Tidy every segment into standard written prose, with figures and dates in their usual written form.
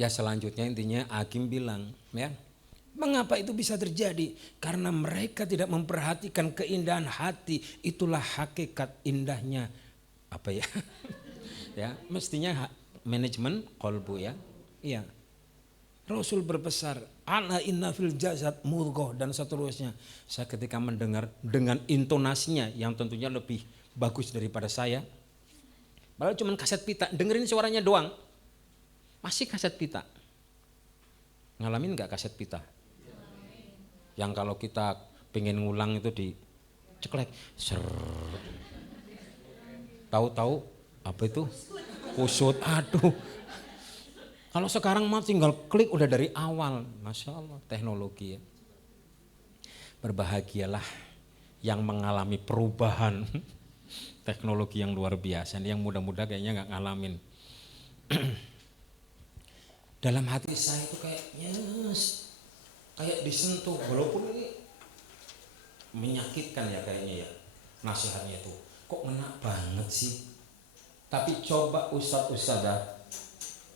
Ya selanjutnya intinya hakim bilang, ya, mengapa itu bisa terjadi? Karena mereka tidak memperhatikan keindahan hati. Itulah hakikat indahnya apa ya? Ya, mestinya manajemen kolbu ya. Iya. Rasul berpesan, ala inna fil jasad mudghah dan seterusnya. Saya ketika mendengar dengan intonasinya yang tentunya lebih bagus daripada saya. Padahal cuma kaset pita, dengerin suaranya doang. Masih kaset pita. Ngalamin nggak kaset pita? Yang kalau kita pengen ngulang itu diceklek, tahu-tahu apa itu? Kusut, aduh. Kalau sekarang mah tinggal klik udah dari awal, masya Allah teknologi ya. Berbahagialah yang mengalami perubahan teknologi yang luar biasa. Yang muda-muda kayaknya nggak ngalamin. Dalam hati saya itu kayak yes, kayak disentuh, walaupun ini menyakitkan ya kayaknya ya nasihatnya itu. Kok ngena banget sih? Tapi coba ustadz-ustadzah,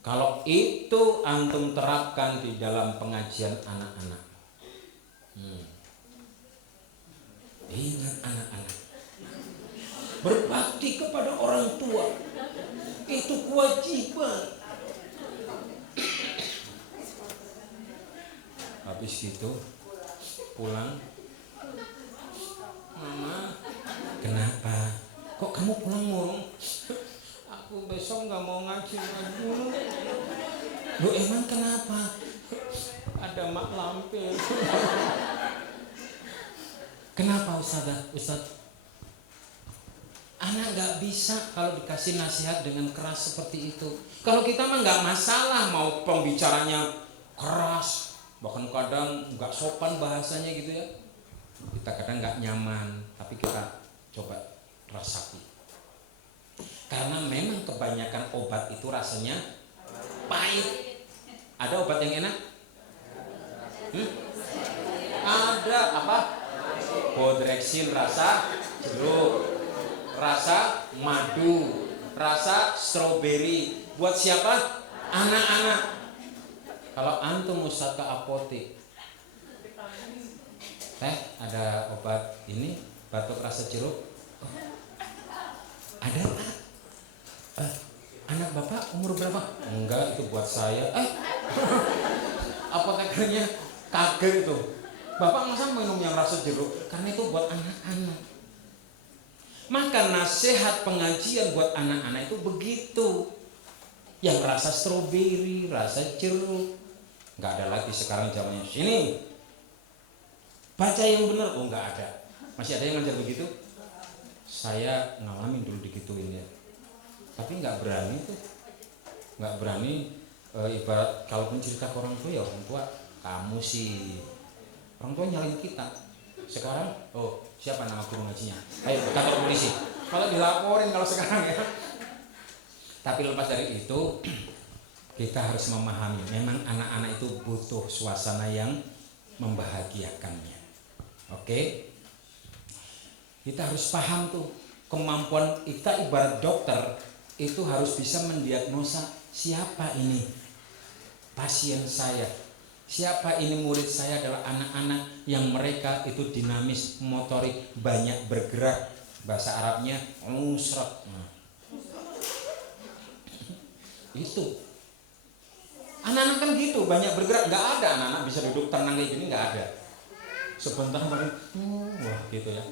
kalau itu antum terapkan di dalam pengajian anak-anak. Ingat anak-anak, berbakti kepada orang tua itu kewajiban. Habis gitu pulang, mama kenapa? Kok kamu pulang murung? Aku besok nggak mau ngaji dulu. Lu emang kenapa? Ada mak lampir. Kenapa Ustadz? Anak nggak bisa kalau dikasih nasihat dengan keras seperti itu. Kalau kita mah nggak masalah mau pembicaranya keras, bahkan kadang nggak sopan bahasanya gitu ya. Kita kadang nggak nyaman, tapi kita coba resapi. Karena memang kebanyakan obat itu rasanya pahit. Ada obat yang enak? Ada apa? Bodrexin rasa jeruk, rasa madu, rasa stroberi. Buat siapa? Anak-anak. Kalau antum ustadz ke apotek, ada obat ini batuk rasa jeruk. Ada pak? Anak bapak umur berapa? Enggak, itu buat saya. Apotekernya kaget itu. Bapak masa minum yang rasa jeruk? Karena itu buat anak-anak. Maka nasihat pengajian buat anak-anak itu begitu. Yang rasa stroberi, rasa jeruk. Nggak ada lagi sekarang zamannya. Sini, baca yang benar. Oh nggak ada. Masih ada yang ngajar begitu? Saya ngalamin dulu digituin ya. Tapi nggak berani tuh. Nggak berani. Ibarat kalaupun cerita ke orang tua ya orang tua, kamu sih. Orang tua nyalain kita. Sekarang, oh siapa nama guru ngajinya? Ayo kantor polisi. Kalau dilaporin kalau sekarang ya. Tapi lepas dari itu, kita harus memahami memang anak-anak itu butuh suasana yang membahagiakannya. Oke? Kita harus paham tuh kemampuan kita ibarat dokter itu harus bisa mendiagnosa siapa ini pasien saya. Siapa ini murid saya adalah anak-anak yang mereka itu dinamis, motorik, banyak bergerak. Bahasa Arabnya musrak. Itu anak-anak kan gitu, banyak bergerak. Nggak ada anak-anak bisa duduk tenang kayak gini, nggak ada. Sebentar kemarin, wah gitu ya.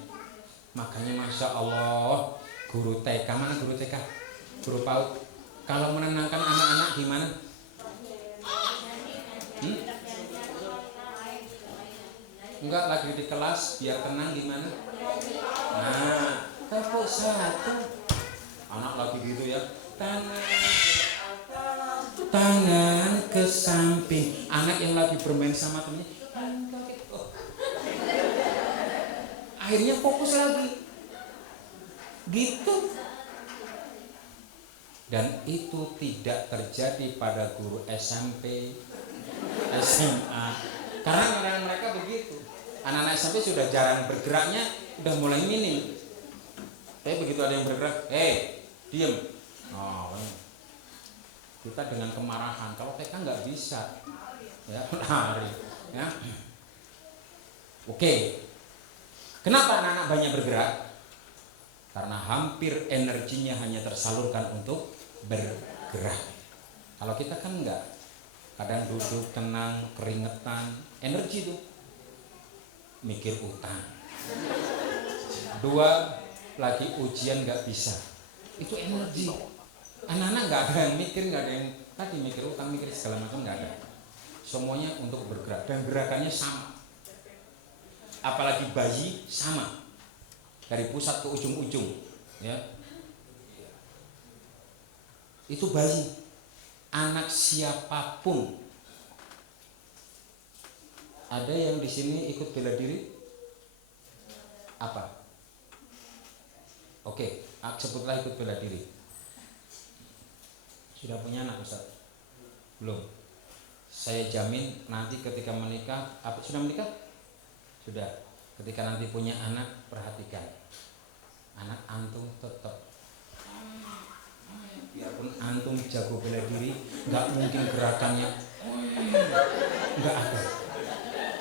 Makanya masya Allah, guru TK, mana guru TK? Guru PAUD, kalau menenangkan anak-anak gimana? Enggak, lagi di kelas biar tenang gimana? Nah, tepuk satu. Anak lagi gitu ya. Tangan ke samping. Anak yang lagi bermain sama temennya, akhirnya fokus lagi. Gitu. Dan itu tidak terjadi pada guru SMP, SMA. Karena mereka begitu. Anak-anak SMP sudah jarang bergeraknya, udah mulai minim. Tapi begitu ada yang bergerak, diem. Oh, Kita dengan kemarahan, kalau TK nggak bisa, ya lari, ya. Oke, kenapa anak-anak banyak bergerak? Karena hampir energinya hanya tersalurkan untuk bergerak. Kalau kita kan enggak, kadang duduk tenang, keringetan, energi tuh, mikir utang. 2 lagi ujian nggak bisa, itu energi. Anak-anak nggak ada yang mikir, nggak ada yang tadi mikir utang, mikir segala macam, nggak ada. Semuanya untuk bergerak dan gerakannya sama. Apalagi bayi sama, dari pusat ke ujung-ujung, ya. Itu bayi, anak siapapun. Ada yang di sini ikut bela diri? Apa? Oke, sebutlah ikut bela diri. Sudah punya anak Ustaz? Belum. Saya jamin nanti ketika menikah, sudah menikah? Sudah. Ketika nanti punya anak, perhatikan. Anak antum tetap, biarpun antum jago bela diri, nggak mungkin gerakannya, nggak ada.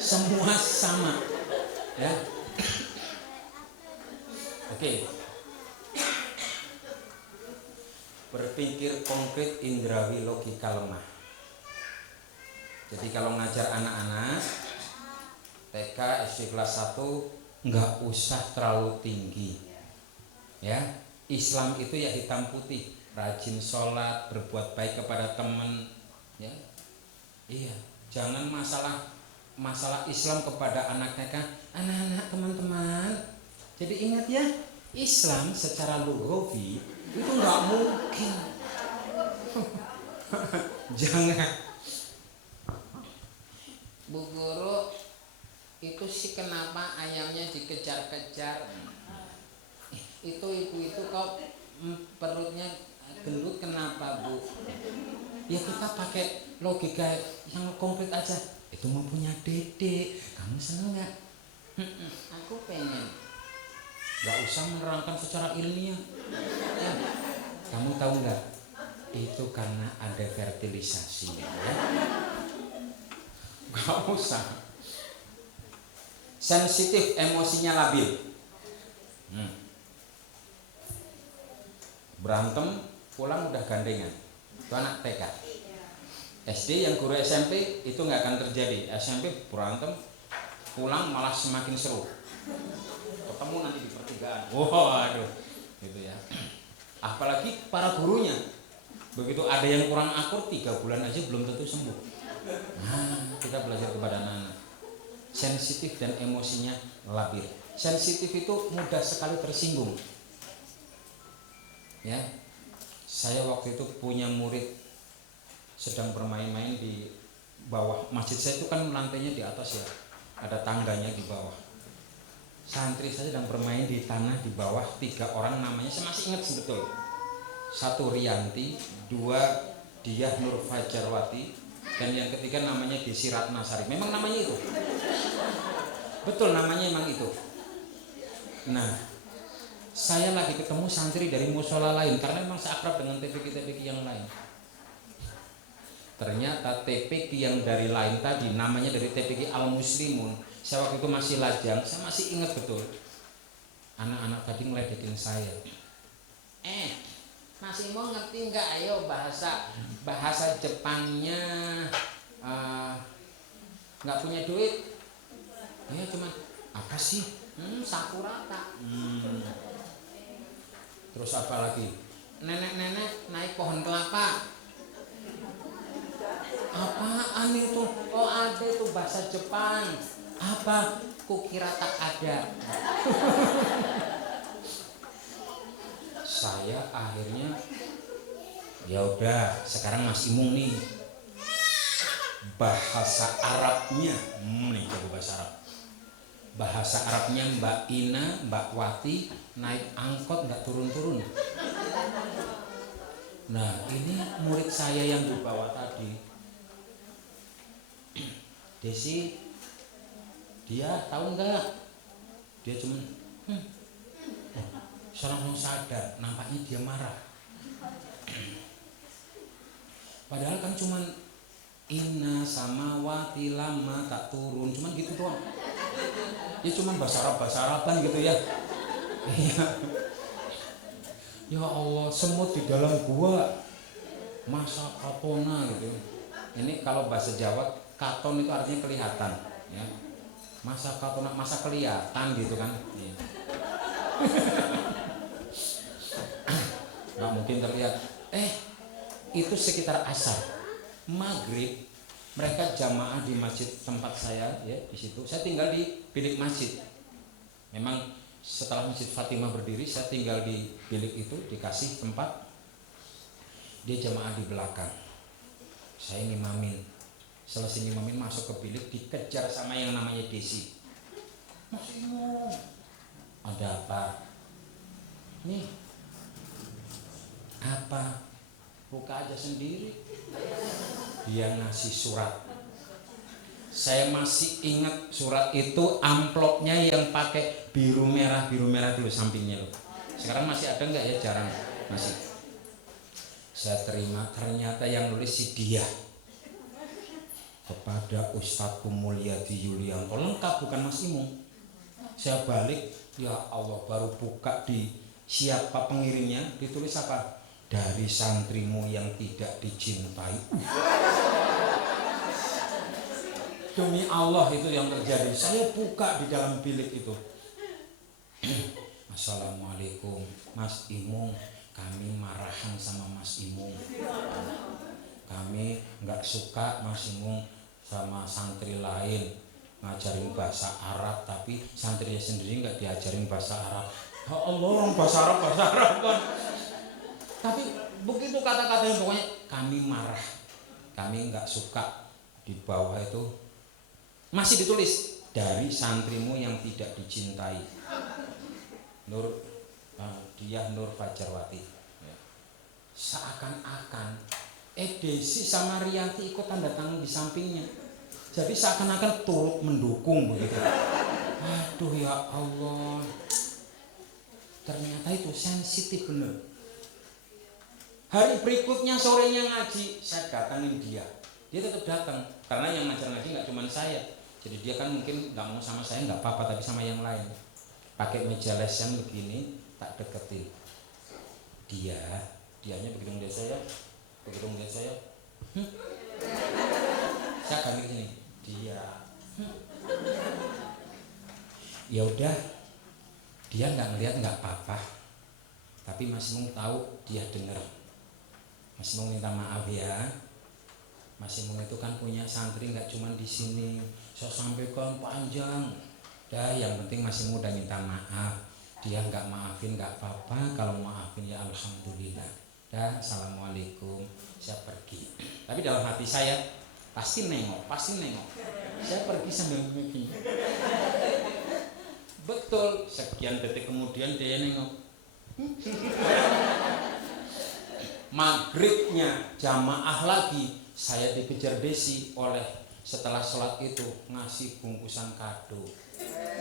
Semua sama, ya. Oke. Berpikir konkret, indrawi, logika lemah. Jadi kalau ngajar anak-anak TK, SD kelas 1 nggak usah terlalu tinggi, ya. Islam itu ya hitam putih, rajin sholat, berbuat baik kepada teman, ya. Iya, jangan masalah Islam kepada anak TK, anak-anak teman-teman. Jadi ingat ya, Islam secara lughawi itu nggak mungkin. Jangan. Bu Guru, itu sih kenapa ayamnya dikejar-kejar? Itu ibu itu kok perutnya gendut kenapa, Bu? Ya kita pakai logika yang konkret aja. Itu mau punya dedek, kamu seneng nggak? Aku pengen. Nggak usah menerangkan secara ilmiah. Ya. Kamu tahu nggak? Itu karena ada fertilisasi, ya. Nggak usah. Sensitif, emosinya labil. Berantem, pulang udah gandengan. Itu anak TK. SD yang guru SMP itu nggak akan terjadi. SMP berantem, pulang malah semakin seru. Ketemu nanti di pertigaan. Waduh, gitu ya. Apalagi para gurunya, begitu ada yang kurang akur 3 bulan aja belum tentu sembuh. Nah, kita belajar kepada anak-anak. Sensitif dan emosinya labil. Sensitif itu mudah sekali tersinggung. Ya, saya waktu itu punya murid sedang bermain-main di bawah masjid saya itu kan lantainya di atas ya, ada tangganya di bawah. Santri saya sedang bermain di tanah di bawah, 3 orang namanya saya masih ingat betul. 1 Rianti, 2 Diah Nur Fajarwati, dan yang ketiga namanya Desi Ratnasari. Memang namanya itu, betul namanya emang itu. Nah, saya lagi ketemu santri dari musola lain karena memang saya akrab dengan TPQ yang lain. Ternyata TPQ yang dari lain tadi namanya dari TPQ Al Muslimun. Saya waktu itu masih lajang, saya masih ingat betul. Anak-anak tadi ngeledekin saya. Masih mau ngerti nggak? Ayo bahasa Jepangnya nggak punya duit. Ya cuman apa sih? Sakurata. Terus apa lagi? Nenek-nenek naik pohon kelapa. Apaan itu? Oh ada itu bahasa Jepang. Apa? Kukira tak ada. Saya akhirnya ya udah, sekarang masih mung nih. Bahasa Arabnya, nih coba bahasa Arab. Bahasa Arabnya Mbak Ina, Mbak Wati naik angkot nggak turun-turun. Nah ini murid saya yang dibawa tadi, Desi, dia tahu nggak? Dia cuma saya langsung sadar, nampaknya dia marah. Padahal kan cuman inna samawati lama tak turun, cuman gitu doang. Ya cuman bahasa Araban gitu ya. Iya. Ya Allah, semut di dalam gua, masa katona gitu. Ini kalau bahasa Jawa, katon itu artinya kelihatan, ya. Masa katona, masa kelihatan gitu kan. Iya. Nggak mungkin terlihat. Itu sekitar asar, maghrib, mereka jamaah di masjid tempat saya, ya di situ. Saya tinggal di bilik masjid. Memang setelah Masjid Fatimah berdiri, saya tinggal di bilik itu, dikasih tempat. Dia jamaah di belakang, saya ngimamin. Selesai ngimamin, masuk ke bilik, dikejar sama yang namanya Desi. Mas Imo, ada apa? Nih, apa? Buka aja sendiri. Dia ngasih surat. Saya masih ingat surat itu, amplopnya yang pakai biru merah dulu sampingnya loh. Sekarang masih ada nggak ya? Jarang. Masih. Saya terima, ternyata yang nulis si dia. Kepada Ustadz Mulyadi Yulianto, lengkap, bukan Mas Imung. Saya balik, ya Allah, baru buka di siapa pengirimnya, ditulis apa? Dari santrimu yang tidak dicintai. Demi Allah itu yang terjadi. Saya buka di dalam bilik itu. Assalamualaikum Mas Imung, kami marahan sama Mas Imung. Kami nggak suka Mas Imung sama santri lain ngajarin bahasa Arab, tapi santrinya sendiri nggak diajarin bahasa Arab. Ya Allah, orang bahasa Arab kan. Tapi begitu kata-katanya, pokoknya kami marah, kami nggak suka. Di bawah itu masih ditulis, dari santrimu yang tidak dicintai, dia Nur Fajarwati. Seakan-akan Desi sama Rianti ikut tanda tangan di sampingnya, jadi seakan-akan turut mendukung begitu. Aduh ya Allah, ternyata itu sensitif bener. Hari berikutnya sorenya ngaji, saya datangin dia tetap datang, karena yang ngajar ngaji nggak cuma saya. Jadi dia kan mungkin nggak mau sama saya, nggak apa-apa, tapi sama yang lain. Pakai meja lesen begini, tak deketin. Dianya begitu ngeliat saya, saya kami gini, ya udah, dia nggak ngeliat nggak apa-apa, tapi Mas Mung tahu dia dengar. Mas Mung minta maaf ya. Mas Imung itu kan punya santri nggak cuma di sini, saya sampaikan panjang. Dah, yang penting Mas Imung udah minta maaf. Dia nggak maafin nggak apa-apa, kalau maafin ya alhamdulillah. Dah, assalamualaikum. Saya pergi. Tapi dalam hati saya pasti nengok. Saya pergi sambil begini. Betul, sekian detik kemudian dia nengok. Maghribnya jamaah lagi. Saya dikejar Desi oleh, setelah sholat itu ngasih bungkusan kado.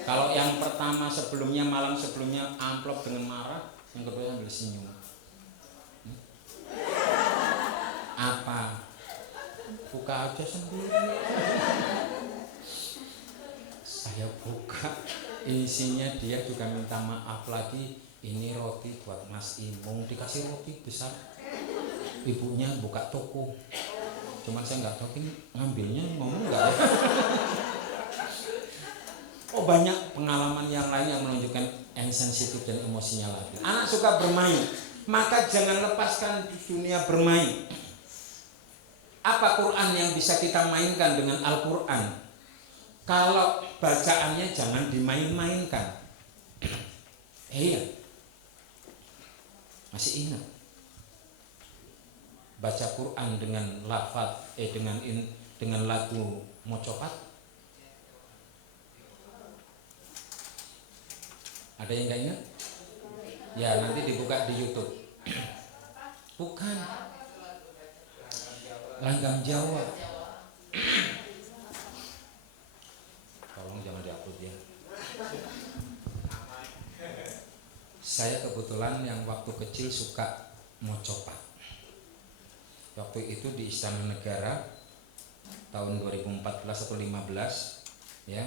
Kalau yang pertama sebelumnya, malam sebelumnya amplop dengan marah, yang kedua sambil senyum. Apa? Buka aja sendiri. Saya buka, isinya dia juga minta maaf lagi. Ini roti buat Mas Imung, dikasih roti besar. Ibunya buka toko. Cuman saya nggak tahu ini ngambilnya ngomong nggak ya. Oh, banyak pengalaman yang lain yang menunjukkan sensitif dan emosinya lagi. Anak suka bermain, maka jangan lepaskan di dunia bermain. Apa Quran yang bisa kita mainkan dengan Al-Quran? Kalau bacaannya jangan dimain-mainkan. Iya, masih ingat baca Quran dengan lafaz dengan lagu mocopat? Ada yang nggak ingat? Ya, nanti dibuka di YouTube. Bukan Langgam Jawa. Tolong jangan diupload ya. Saya kebetulan yang waktu kecil suka mocopat. Waktu itu di Istana Negara tahun 2014 atau 15 ya,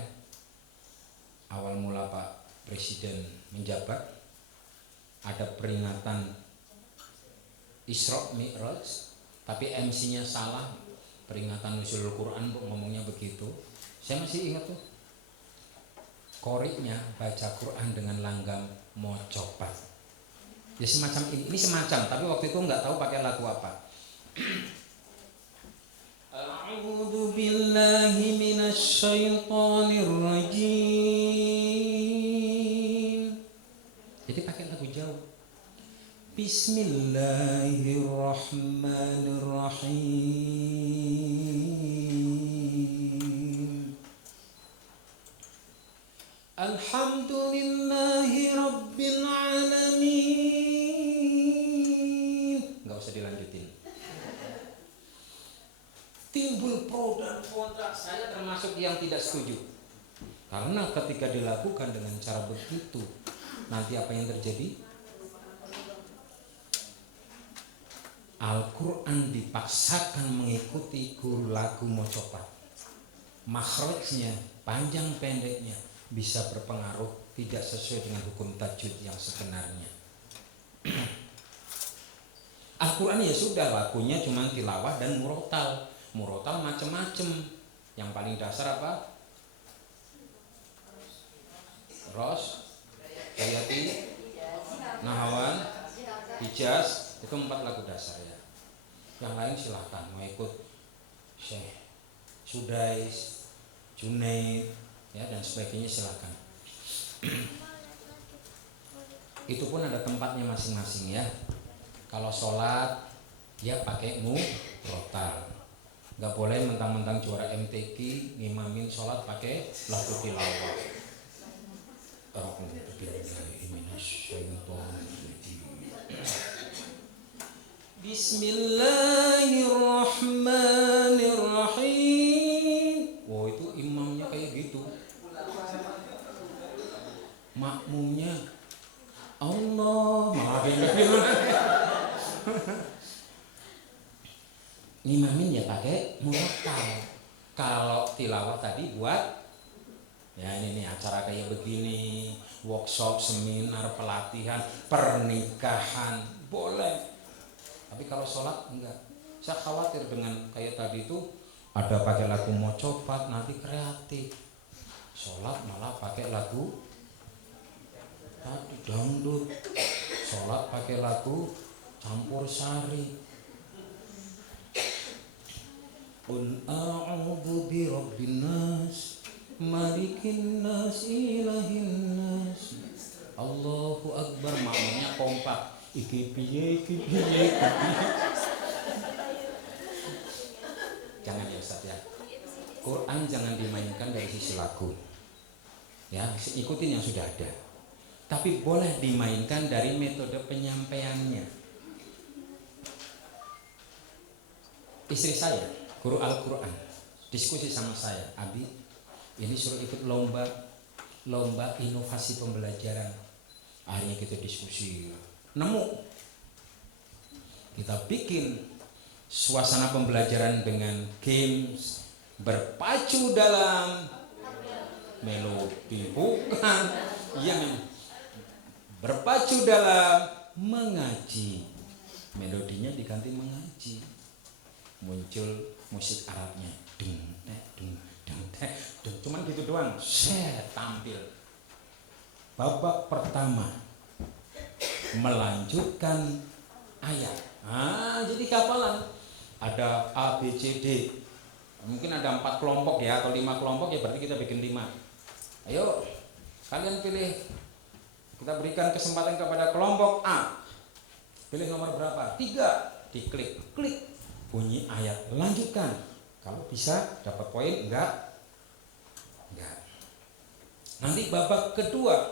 awal mula Pak Presiden menjabat, ada peringatan Isra Mi'raj, tapi MC-nya salah, peringatan Nuzulul Quran ngomongnya begitu. Saya masih ingat tuh, koriknya baca Quran dengan langgam mocopat. Ya semacam ini semacam, tapi waktu itu nggak tahu pakai lagu apa. A'udzu billahi minasy syaithanir rajim. Jadi pakai lagu jauh. Bismillahirrahmanirrahim. Alhamdulillahi rabbil alamin. Enggak usah dilanjutin. Timbul pro dan kontra. Saya termasuk yang tidak setuju. Karena ketika dilakukan dengan cara begitu, nanti apa yang terjadi? Al-Quran dipaksakan mengikuti guru lagu mocopat. Makhrajnya, panjang pendeknya bisa berpengaruh tidak sesuai dengan hukum tajwid yang sebenarnya. Al-Quran ya sudah, lagunya cuma tilawah dan murotal. Murotal macem-macem. Yang paling dasar apa? Ros, Hayati, Nahawan, Hijaz, itu 4 lagu dasar ya. Yang lain silahkan mau ikut Syekh Sudais, Junaid ya dan sebagainya silahkan. Itu pun ada tempatnya masing-masing ya. Kalau sholat ya pakai murotal. Gak boleh mentang-mentang juara MTQ ngimamin sholat pakai lagu tilawah. Bismillahirrahmanirrahim. Oh itu imamnya kayak gitu. Makmumnya Allah malah ngimamin ya pakai murotal. Kalau tilawah tadi buat ya ini nih acara kayak begini, workshop, seminar, pelatihan, pernikahan boleh. Tapi kalau sholat enggak. Saya khawatir dengan kayak tadi itu ada pakai lagu mocopat nanti kreatif. Sholat malah pakai lagu tadi dangdut. Sholat pakai lagu campur sari. Qul a'udzu birabbin nas, malikin nas, ilahin nas. Allahu akbar, maknanya kompak. Iki piye. Jangan ya Ustaz ya. Quran jangan dimainkan dari sisi lagu. Ya, ikutin yang sudah ada. Tapi boleh dimainkan dari metode penyampaiannya. Istri saya guru Al-Quran, diskusi sama saya, Abi, ini suruh ikut lomba inovasi pembelajaran. Akhirnya kita diskusi, nemu, kita bikin suasana pembelajaran dengan games berpacu dalam melodi, bukan, yang berpacu dalam mengaji, melodinya diganti mengaji, muncul musik Arabnya, cuman gitu doang. Saya tampil babak pertama melanjutkan ayat. Jadi kapalan ada A, B, C, D. Mungkin ada 4 kelompok ya, atau 5 kelompok ya berarti kita bikin 5. Ayo kalian pilih. Kita berikan kesempatan kepada kelompok A. Pilih nomor berapa? 3. Diklik, klik. Bunyi ayat, lanjutkan. Kalau bisa dapat poin, enggak. Nanti babak kedua,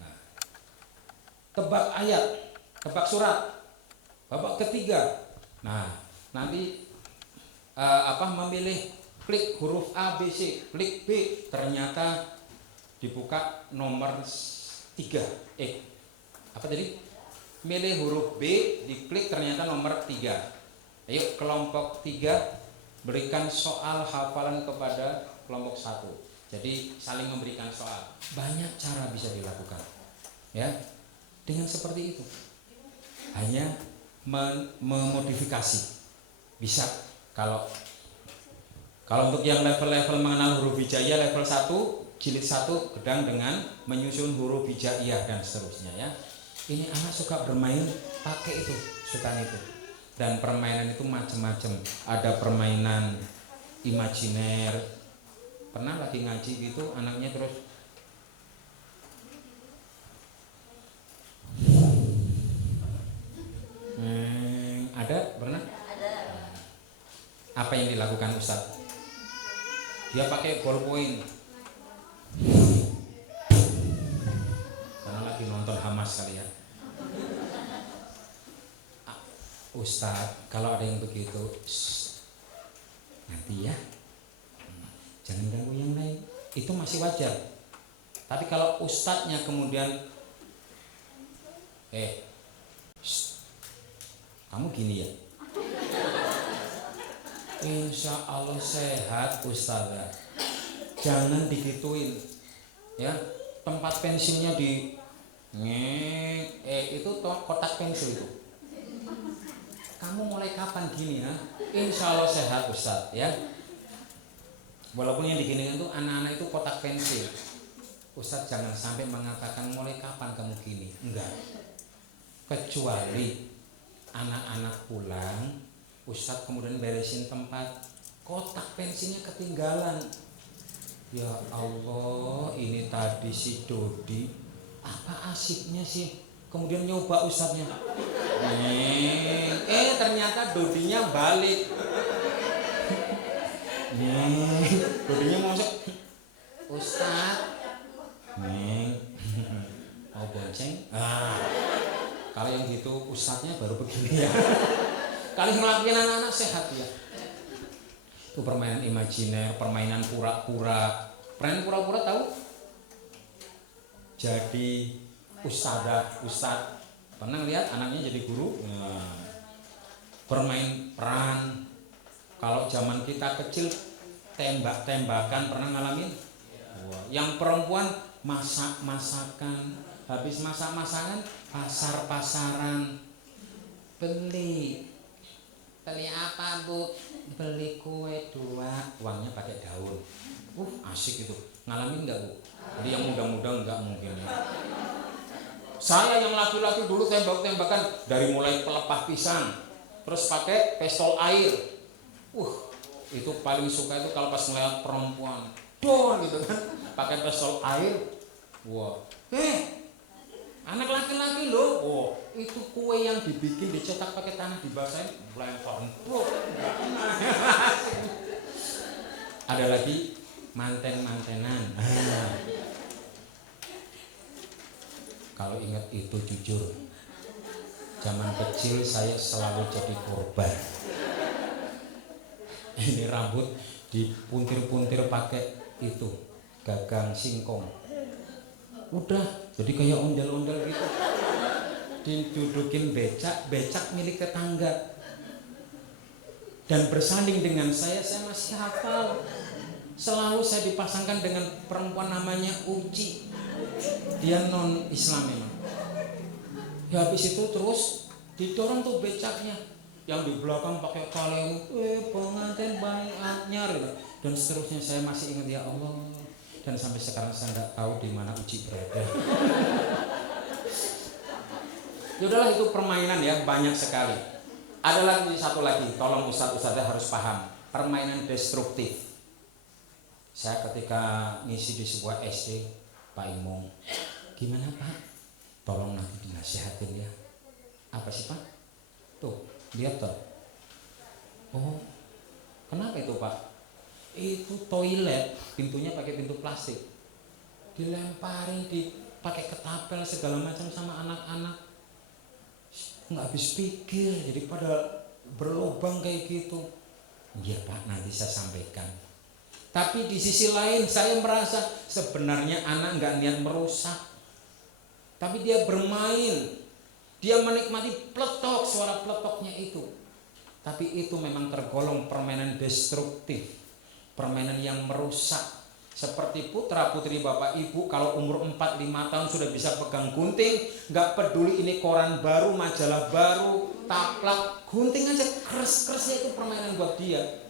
nah, tebak ayat, tebak surat. Babak ketiga, nah nanti memilih, klik huruf A, B, C, klik B, ternyata dibuka nomor 3. Apa tadi? Milih huruf B, diklik ternyata nomor 3. Ayo kelompok 3 berikan soal hafalan kepada kelompok 1. Jadi saling memberikan soal. Banyak cara bisa dilakukan. Ya. Dengan seperti itu. Hanya memodifikasi. Bisa kalau untuk yang level-level mengenal huruf hijaiyah level 1, jilid 1 gedang dengan menyusun huruf hijaiyah dan seterusnya ya. Ini anak suka bermain pakai itu, suka itu. Dan permainan itu macam-macam. Ada permainan imajiner. Pernah lagi ngaji gitu anaknya terus ada pernah? Ada. Apa yang dilakukan Ustadz? Dia pakai ballpoint. Karena lagi nonton Hamas kali ya. Ustadz, kalau ada yang begitu, nanti ya, jangan ganggu yang lain. Itu masih wajar. Tapi kalau ustadznya kemudian, kamu gini ya. Insya Allah sehat ustazah. Jangan digituin. Ya, tempat pensilnya di itu kotak pensil itu. Kamu mulai kapan gini ya? Insya Allah sehat Ustaz ya. Walaupun yang diginikan itu anak-anak itu kotak pensil. Ustaz jangan sampai mengatakan mulai kapan kamu gini. Enggak. Kecuali anak-anak pulang, Ustaz kemudian beresin tempat, kotak pensilnya ketinggalan. Ya Allah, ini tadi si Dodi apa asiknya sih? Kemudian nyoba Ustadznya. Ternyata Dodinya balik. Dodinya masuk. Ustadz. Mau bonceng? Kalau yang gitu Ustadznya baru begini ya. Kali ngelakuin anak-anak sehat ya. Itu permainan imajiner, permainan pura-pura. Permainan pura-pura tahu? Jadi ustadz pernah lihat anaknya jadi guru? Bermain peran. Kalau zaman kita kecil tembak-tembakan pernah ngalamin? Yang perempuan masak-masakan. Habis masak-masakan pasar-pasaran. Beli apa bu? Beli kue 2. Uangnya pakai daun. Asik itu. Ngalamin nggak bu? Jadi yang muda-muda nggak mungkin ya. Saya yang laki-laki dulu tembak-tembakan dari mulai pelepah pisang, terus pakai pistol air. Itu paling suka itu kalau pas ngeliat perempuan, dor gitu kan, pakai pistol air. Anak laki-laki loh. Itu kue yang dibikin dicetak pakai tanah dibasahin, lempar. Ada lagi manten-mantenan. Kalau ingat itu jujur, zaman kecil saya selalu jadi korban. Ini rambut dipuntir-puntir pakai itu gagang singkong. Udah jadi kayak ondel-ondel gitu. Didudukin becak milik tetangga. Dan bersanding dengan saya masih hafal. Selalu saya dipasangkan dengan perempuan namanya Uci. Dia non Islam memang. Ya habis itu terus didorong tuh becaknya. Yang di belakang pakai kaleng, pengantin banyak anyar dan seterusnya. Saya masih ingat ya Allah. Dan sampai sekarang saya nggak tahu di mana Uci berada. Ya udahlah, itu permainan ya, banyak sekali. Ada lagi satu lagi, tolong ustadzah harus paham, permainan destruktif. Saya ketika ngisi di sebuah SD, Pak Imong, gimana Pak? Tolong nanti dinasihatin ya. Apa sih Pak? Tuh, lihat tuh. Kenapa itu Pak? Itu toilet, pintunya pakai pintu plastik. Dilemparin, dipakai ketapel segala macam sama anak-anak. Nggak habis pikir, jadi pada berlubang kayak gitu. Iya Pak, nanti saya sampaikan. Tapi di sisi lain saya merasa sebenarnya anak nggak niat merusak, tapi dia bermain, dia menikmati pletok, suara pletoknya itu. Tapi itu memang tergolong permainan destruktif, permainan yang merusak. Seperti putra putri bapak ibu kalau umur 4-5 tahun sudah bisa pegang gunting, gak peduli ini koran baru, majalah baru, taplak, gunting aja keras-kerasnya itu permainan buat dia.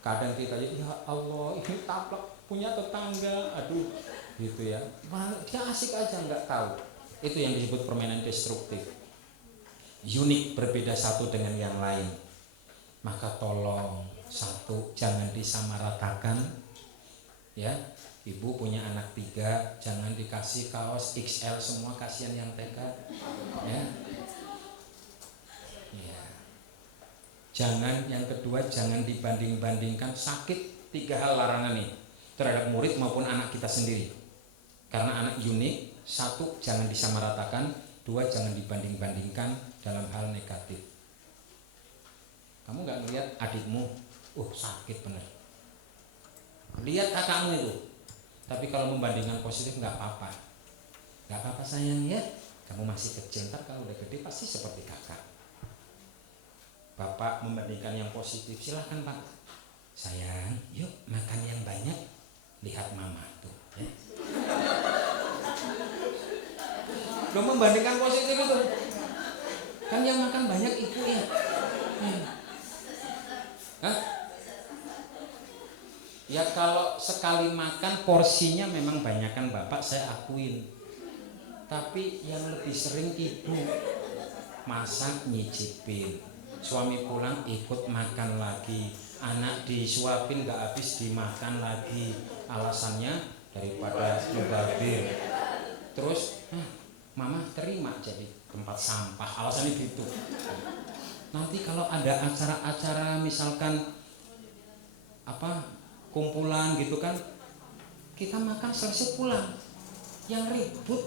Kadang kita ya Allah ini taplak punya tetangga, aduh gitu ya. Dia asik aja nggak tahu. Itu yang disebut permainan destruktif. Unik, berbeda satu dengan yang lain. Maka tolong, satu, jangan disamaratakan. Ya, ibu punya anak 3, jangan dikasih kaos XL semua, kasihan yang TK. Ya. Ya. Jangan, yang kedua, jangan dibanding-bandingkan. Sakit 3 hal larangan nih terhadap murid maupun anak kita sendiri. Karena anak unik, 1, jangan disamaratakan, 2, jangan dibanding-bandingkan dalam hal negatif. Kamu nggak ngelihat adikmu, sakit bener. Lihat kakakmu itu. Tapi kalau membandingkan positif nggak apa-apa. Nggak apa-apa sayang ya. Kamu masih kecil, ntar kalau udah gede pasti seperti kakak. Bapak membandingkan yang positif, silahkan Pak. Sayang, yuk makan yang banyak. Lihat mama tuh. Ya. Lo membandingkan positif itu. Kan yang makan banyak ibu ya. Hah? Ya kalau sekali makan porsinya memang banyakan bapak, saya akuin. Tapi yang lebih sering ibu masak nyicipin. Suami pulang ikut makan lagi. Anak disuapin gak habis dimakan lagi. Alasannya daripada mubazir. Terus mama terima jadi tempat sampah. Alasannya gitu. Nanti kalau ada acara-acara misalkan kumpulan gitu kan, kita makan selesai pulang. Yang ribut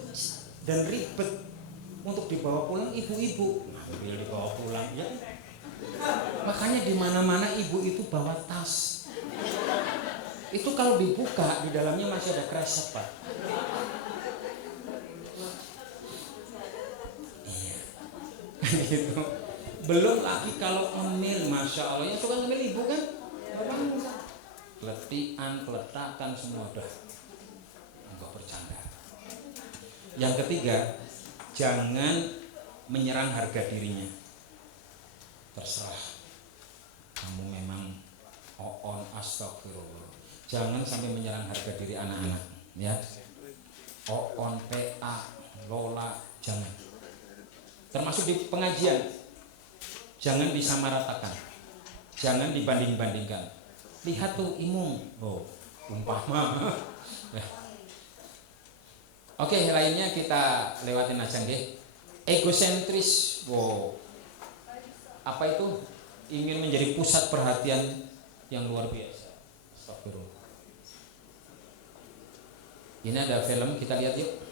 dan ribet untuk dibawa pulang ibu-ibu, ngambil dibawa pulang ya. Makanya di mana-mana ibu itu bawa tas. Itu kalau dibuka di dalamnya masih ada kresek Pak. Iya. Gitu. Belum lagi kalau ngemil, masya Allah, yang suka ngemil ibu kan, keletian, keletakan semua udah enggak bercanda. Yang ketiga, jangan menyerang harga dirinya. Terserah kamu memang on, astagfirullah. Jangan sampai menyerang harga diri anak-anak, ya. On, PA, Lola, jangan. Termasuk di pengajian, jangan disamaratakan, jangan dibanding-bandingkan. Lihat tuh Imung, umpama. Oke, lainnya kita lewatin aja nggih. Egosentris, apa itu? Ingin menjadi pusat perhatian yang luar biasa. Astagfirullah. Ini ada film, kita lihat yuk.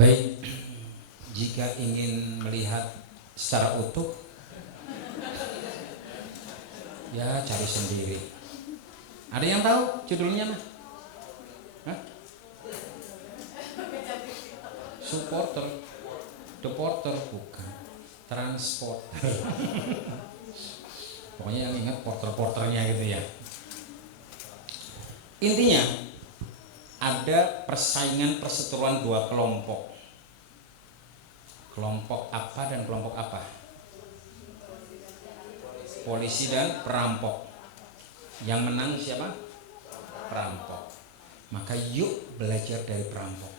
Baik, jika ingin melihat secara utuh, ya cari sendiri. Ada yang tahu judulnya mah? Hah? Supporter, deporter bukan, transporter. Pokoknya yang ingat porter-porternya gitu ya. Intinya ada persaingan perseteruan dua kelompok. Kelompok apa dan kelompok apa? Polisi dan perampok. Yang menang siapa? Perampok. Maka yuk belajar dari perampok.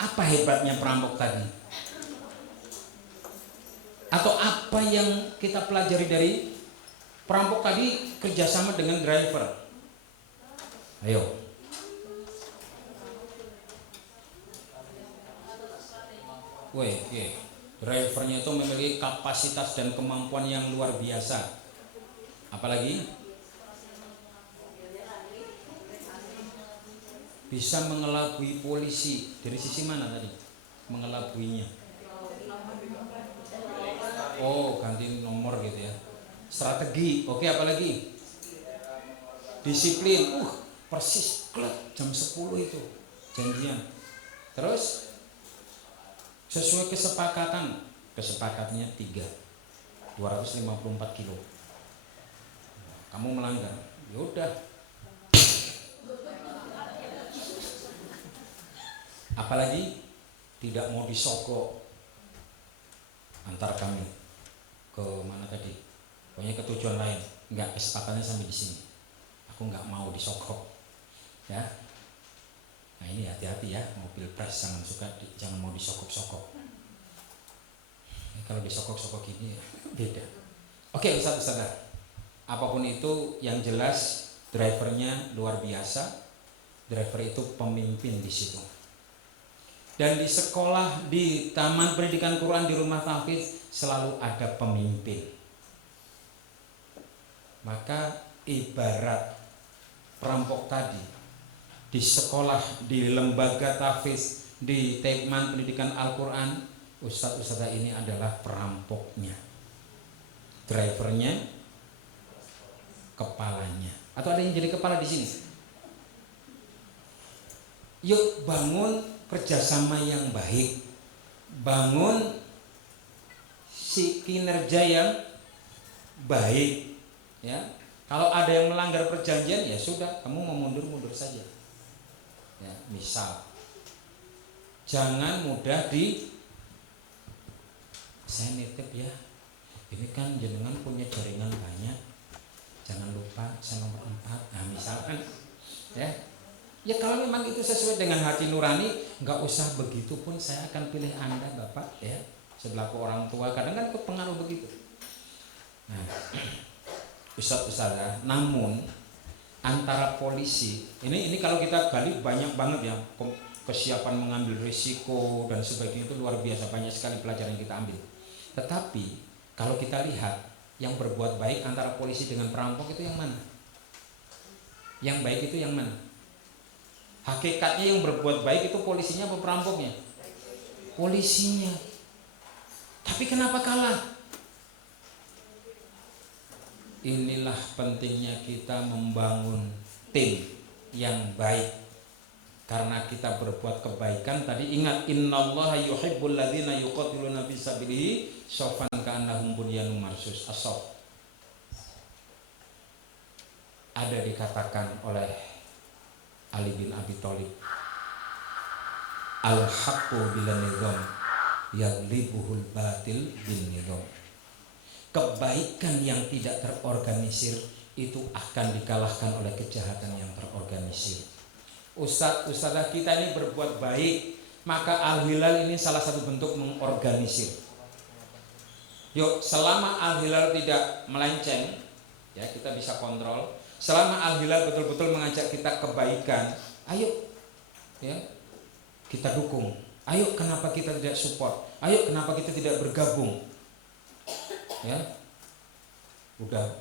Apa hebatnya perampok tadi? Atau apa yang kita pelajari dari perampok tadi kerjasama dengan driver? Ayo. Woi, drivernya itu memiliki kapasitas dan kemampuan yang luar biasa. Apalagi bisa mengelabui polisi. Dari sisi mana tadi mengelabuinya? Oh, ganti nomor gitu ya. Strategi. Oke, apalagi? Disiplin. Persis klub jam 10 itu janjian. Terus sesuai kesepakatannya 254 kilo. Kamu melanggar, yaudah. Apalagi tidak mau disogok antar kami ke mana tadi? Pokoknya ke tujuan lain. Enggak, kesepakatannya sampai di sini. Aku nggak mau disogok, ya. Nah ini hati-hati ya, mobil pres jangan mau disogok-sogok. Kalau disogok-sogok ini beda. Oke, Ustaz. Apapun itu, yang jelas drivernya luar biasa. Driver itu pemimpin di situ. Dan di sekolah, di taman pendidikan Quran, di rumah tahfiz selalu ada pemimpin. Maka ibarat perampok tadi di sekolah, di lembaga tahfiz, di taman pendidikan Al-Quran, ustadz-ustadzah ini adalah perampoknya, drivernya, kepalanya. Atau ada yang jadi kepala di sini? Yuk bangun kerjasama yang baik, bangun si kinerja yang baik, ya. Kalau ada yang melanggar perjanjian, ya sudah, kamu mau mundur saja. Ya, misal, jangan mudah saya nitip ya, ini kan jenengan punya jaringan banyak, jangan lupa saya nomor 4. Nah misalkan, ya kalau memang itu sesuai dengan hati nurani, nggak usah begitu pun saya akan pilih Anda Bapak, ya, sebelaku orang tua. Kadang kan pengaruh begitu. Nah, Ustaz-ustazah, namun antara polisi ini kalau kita gali banyak banget ya, kesiapan mengambil risiko dan sebagainya itu luar biasa, banyak sekali pelajaran yang kita ambil. Tetapi kalau kita lihat yang berbuat baik antara polisi dengan perampok itu yang mana? Yang baik itu yang mana? Hakikatnya yang berbuat baik itu polisinya atau perampoknya? Polisinya. Tapi kenapa kalah? Inilah pentingnya kita membangun tim yang baik. Karena kita berbuat kebaikan tadi, ingat, innallaha yuhibbul ladzina yuqatiluna fi sabilihi shaffan ka'annahum bunyanun marsus. As-shaff. Ada dikatakan oleh Ali bin Abi Thalib, al-haqqu bila nizam yaglibuhul batil bin nizam. Kebaikan yang tidak terorganisir itu akan dikalahkan oleh kejahatan yang terorganisir. Ustadz-ustadzah kita ini berbuat baik, maka Al-Hilal ini salah satu bentuk mengorganisir. Yuk, selama Al-Hilal tidak melenceng, ya kita bisa kontrol. Selama Al-Hilal betul-betul mengajak kita kebaikan, ayo, ya kita dukung. Ayo, kenapa kita tidak support? Ayo, kenapa kita tidak bergabung? Ya, udah,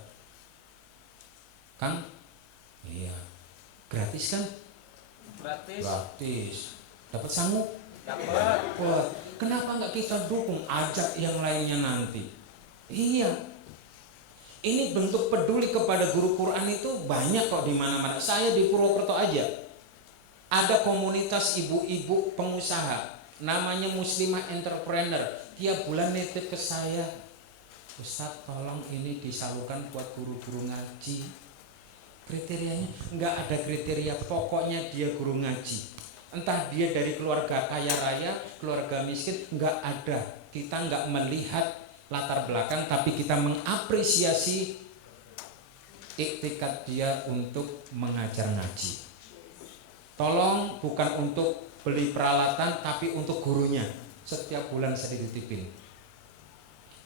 Kang, iya, gratis kan? Gratis. Dapat sanggup? Dapat. Kenapa nggak kita dukung, ajak yang lainnya nanti? Iya. Ini bentuk peduli kepada guru Quran itu banyak kok di mana-mana. Saya di Purwokerto aja ada komunitas ibu-ibu pengusaha, namanya Muslimah Entrepreneur. Tiap bulan nitip ke saya, Ustadz tolong ini disalurkan buat guru-guru ngaji. Kriterianya nggak ada kriteria, pokoknya dia guru ngaji. Entah dia dari keluarga kaya raya, keluarga miskin, nggak ada. Kita nggak melihat latar belakang, tapi kita mengapresiasi iktikat dia untuk mengajar ngaji. Tolong bukan untuk beli peralatan, tapi untuk gurunya. Setiap bulan saya dititipin.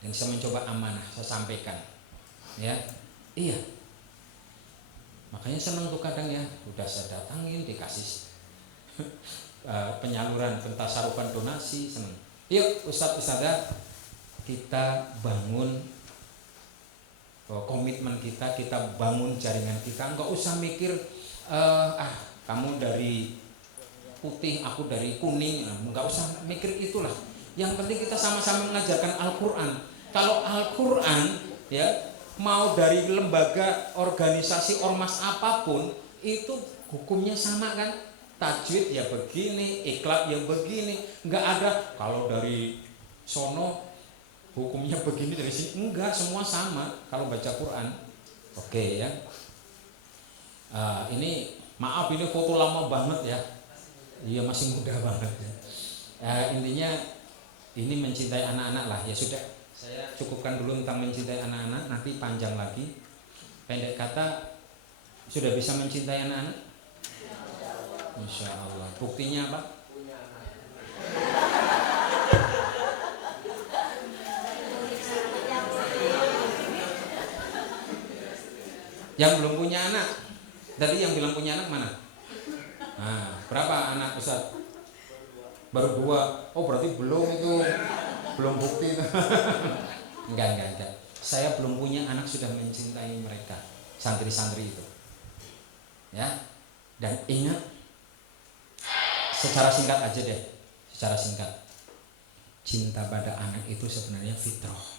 Dan saya mencoba amanah, saya sampaikan. Ya, iya. Makanya senang tuh kadang ya, udah saya datangin, dikasih penyaluran pentasarupan donasi, senang. Yuk Ustadz, kita bangun komitmen kita bangun jaringan kita. Nggak usah mikir kamu dari putih, aku dari kuning, nggak usah mikir itulah. Yang penting kita sama-sama mengajarkan Al-Quran. Kalau Al-Quran ya, mau dari lembaga, organisasi, ormas apapun, itu hukumnya sama kan? Tajwid ya begini, ikhlaq ya begini. Nggak ada kalau dari sono hukumnya begini, dari sini enggak, semua sama kalau baca Quran. Oke ya. Ini maaf, ini foto lama banget ya. Iya, masih muda banget ya. Intinya ini mencintai anak-anak lah. Ya sudah, saya cukupkan dulu tentang mencintai anak-anak, nanti panjang lagi. Pendek kata, sudah bisa mencintai anak-anak? Insya Allah. Buktinya apa? Yang belum punya anak. Tadi yang bilang punya anak mana? Nah, berapa anak Ustaz? Baru 2. Oh, berarti belum itu. Belum bukti itu. Enggak. Saya belum punya anak sudah mencintai mereka, santri-santri itu. Ya. Dan ingat, secara singkat aja deh. Secara singkat. Cinta pada anak itu sebenarnya fitrah.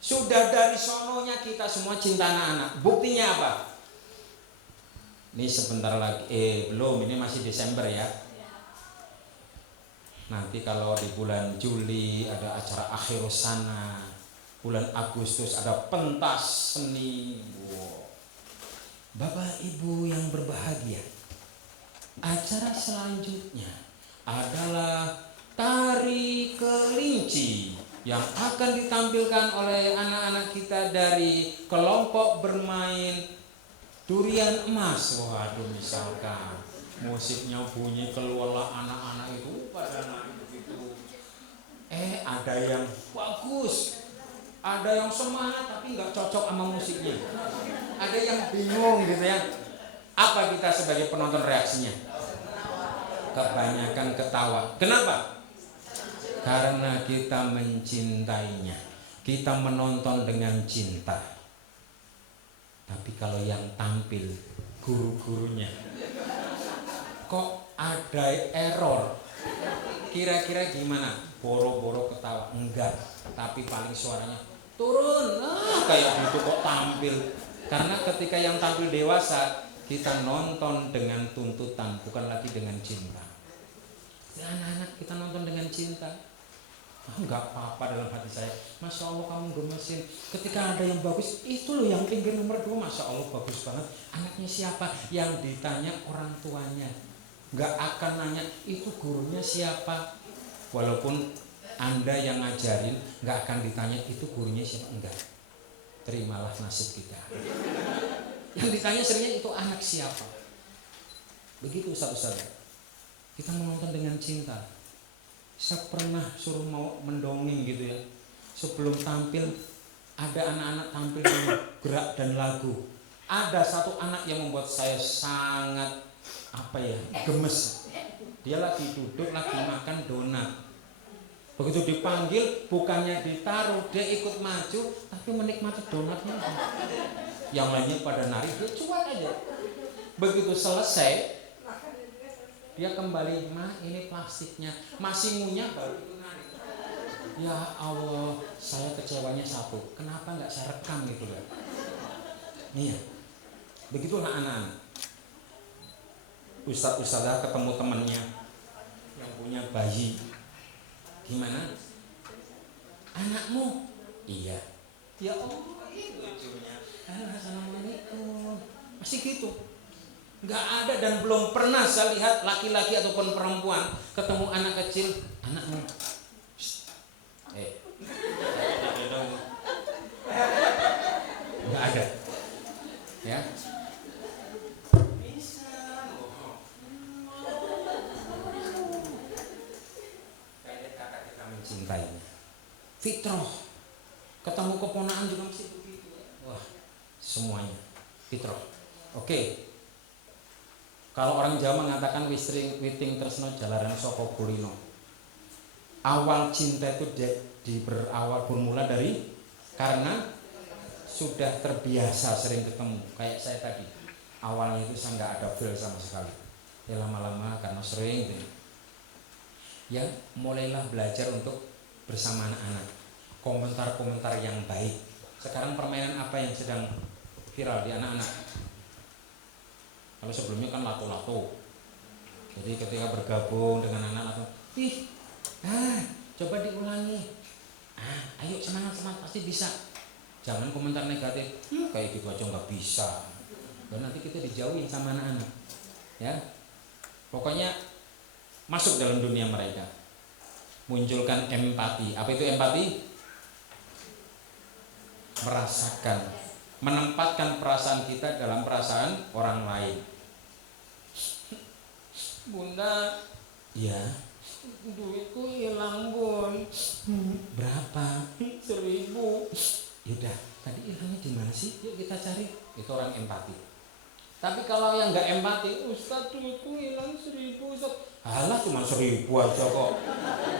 Sudah dari sononya kita semua cinta anak-anak. Buktinya apa? Ini sebentar lagi, belum, ini masih Desember ya. Nanti kalau di bulan Juli ada acara akhir sana, bulan Agustus ada pentas seni. Wow. Bapak Ibu yang berbahagia, acara selanjutnya adalah tari kelinci yang akan ditampilkan oleh anak-anak kita dari kelompok bermain durian emas. Waduh, misalkan musiknya bunyi, keluarlah anak-anak itu pada nari begitu. Ada yang bagus, ada yang semangat tapi nggak cocok sama musiknya, ada yang bingung gitu ya. Apa kita sebagai penonton reaksinya? Kebanyakan ketawa. Kenapa? Karena kita mencintainya, kita menonton dengan cinta. Tapi kalau yang tampil guru-gurunya, kok ada error? Kira-kira gimana? Boro-boro ketawa? Enggak, tapi paling suaranya turun. Kayak gitu kok tampil. Karena ketika yang tampil dewasa, kita nonton dengan tuntutan, bukan lagi dengan cinta. Anak-anak kita nonton dengan cinta. Enggak apa-apa dalam hati saya. Masya Allah kamu gemesin. Ketika ada yang bagus, itu loh yang pinggir nomor 2. Masya Allah bagus banget. Anaknya siapa? Yang ditanya orang tuanya. Enggak akan nanya itu gurunya siapa. Walaupun Anda yang ngajarin, enggak akan ditanya itu gurunya siapa. Enggak. Terimalah nasib kita. Yang ditanya seringnya itu anak siapa. Begitu Ustaz-Ustaz. Kita menonton dengan cinta. Saya pernah suruh mau mendongeng gitu ya. Sebelum tampil, ada anak-anak tampil dengan gerak dan lagu. Ada satu anak yang membuat saya sangat gemes. Dia lagi duduk, lagi makan donat. Begitu dipanggil, bukannya ditaruh, dia ikut maju, tapi menikmati donatnya. Yang lainnya pada nari, dia cuek aja. Begitu selesai, Dia kembali, "Ma, ini plastiknya." Masih ngunyah baru itu narik. Ya Allah, saya kecewanya satu. Kenapa nggak saya rekam gitu ya? Iya. Begitulah anak-anak. Ustaz-ustazah ketemu temannya yang punya bayi. Gimana? "Anakmu?" "Iya." "Ya Allah, itu lucunya. Assalamualaikum." Masih gitu. Nggak ada dan belum pernah saya lihat laki-laki ataupun perempuan ketemu anak kecil, "Anakmu." Nggak ada. Ya. Kayak kakak kita mencintainya. Fitrah. Ketemu keponakan juga masih begitu. Wah, semuanya fitrah. Oke. Kalau orang Jawa mengatakan witing tresno jalaran saka kulino. Awal cinta itu bermula dari karena sudah terbiasa sering ketemu. Kayak saya tadi, awalnya itu saya nggak ada feel sama sekali. Ya lama-lama karena sering gitu. Ya mulailah belajar untuk bersama anak-anak. Komentar-komentar yang baik. Sekarang permainan apa yang sedang viral di anak-anak? Kalau sebelumnya kan lato-lato. Jadi ketika bergabung dengan anak-anak, coba diulangi. Ayo semangat pasti bisa. Jangan komentar negatif. Kayak gitu aja nggak bisa. Dan nanti kita dijauhin sama anak-anak. Ya, pokoknya masuk dalam dunia mereka. Munculkan empati. Apa itu empati? Merasakan, menempatkan perasaan kita dalam perasaan orang lain. "Bunda, ya, duitku hilang, Bun." "Berapa?" "1.000. Yaudah, tadi hilangnya di mana sih? Yuk kita cari. Itu orang empati. Tapi kalau yang nggak empati, "Ustaz, duitku hilang 1.000, Ustaz." "Alah, cuma 1.000 aja kok.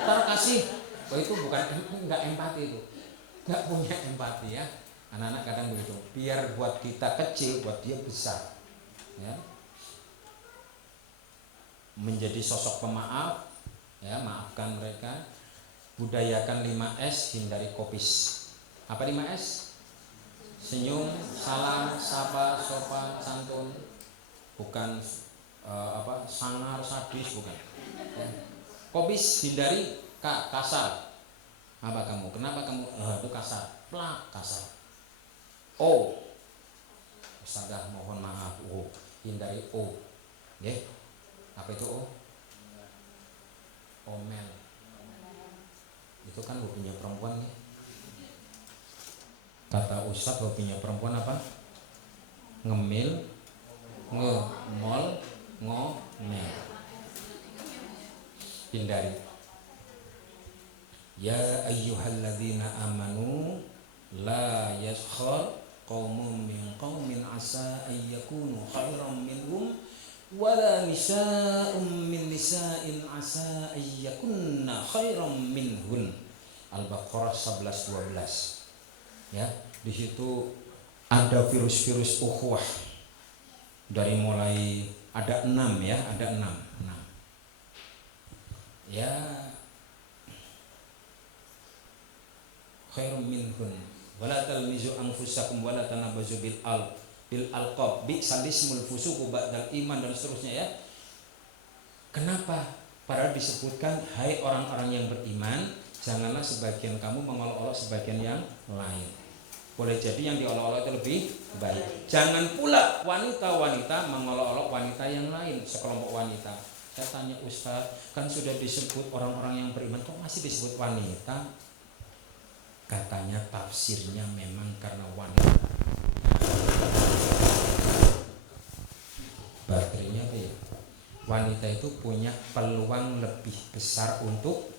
Ntar kasih." Oh, itu bukan, nggak empati itu. Nggak punya empati ya. Anak-anak kadang begitu. Biar buat kita kecil, buat dia besar. Ya. Menjadi sosok pemaaf, ya, maafkan mereka. Budayakan 5S, hindari kopis. Apa 5S? Senyum, salam, sapa, sopan, santun. Bukan sangar, sadis, bukan. Ya. Kopis, hindari kasar. Apa kamu? Kenapa kamu? Itu kasar. Plak, kasar. O. Ustazah mohon maaf. O. Hindari O. Ya. Apa itu O? Omel. Itu kan hobinya perempuan ya. Kata Ustaz, hobinya perempuan apa? Ngemil, ngemol, ngomel. Hindari. Ya ayyuhalladzina amanu la yaskhar qaumun min qaumin asa ayyakunu khairan minhum wala nisa'un min nisa'in asa ayyakunna khairan minhun. Al-Baqarah 11-12. Ya, di situ ada virus-virus ukhuwah. Dari mulai ada 6 ya, ada 6. Ya, khairum minhun wala talmizu anfusakum wala tanabazu bil alqab bi'sal ismul fusuqu ba'dal iman, dan seterusnya ya. Kenapa? Padahal disebutkan, hai orang-orang yang beriman, janganlah sebagian kamu mengolok-olok sebagian yang lain. Boleh jadi yang diolok-olok itu lebih baik. Jangan pula wanita-wanita mengolok-olok wanita yang lain, sekelompok wanita. Saya tanya, Ustaz, kan sudah disebut orang-orang yang beriman, kok masih disebut wanita? Katanya tafsirnya memang karena wanita. Baterainya apa ya? Wanita itu punya peluang lebih besar untuk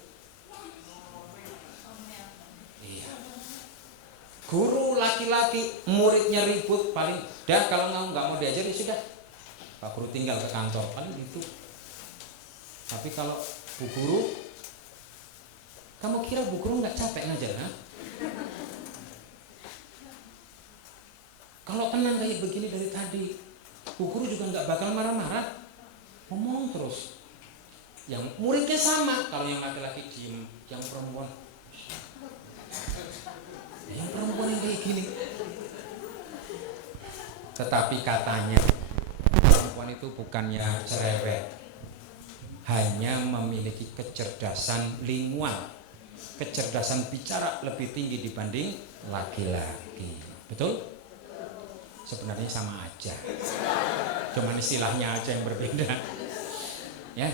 guru laki-laki, muridnya ribut, paling dah kalau nggak mau diajar ya sudah, Pak Guru tinggal ke kantor, paling gitu. Tapi kalau Bu Guru, kamu kira Bu Guru nggak capek ngajar? Ha? Kalau tenang kayak begini dari tadi, Bu Guru juga nggak bakal marah-marah, ngomong terus. Yang muridnya sama, kalau yang laki-laki diem, yang perempuan yang kayak gini. Tetapi katanya perempuan itu bukannya cerewet, hanya memiliki kecerdasan lingual, kecerdasan bicara lebih tinggi dibanding laki-laki. Betul? Sebenarnya sama aja, cuman istilahnya aja yang berbeda. Ya.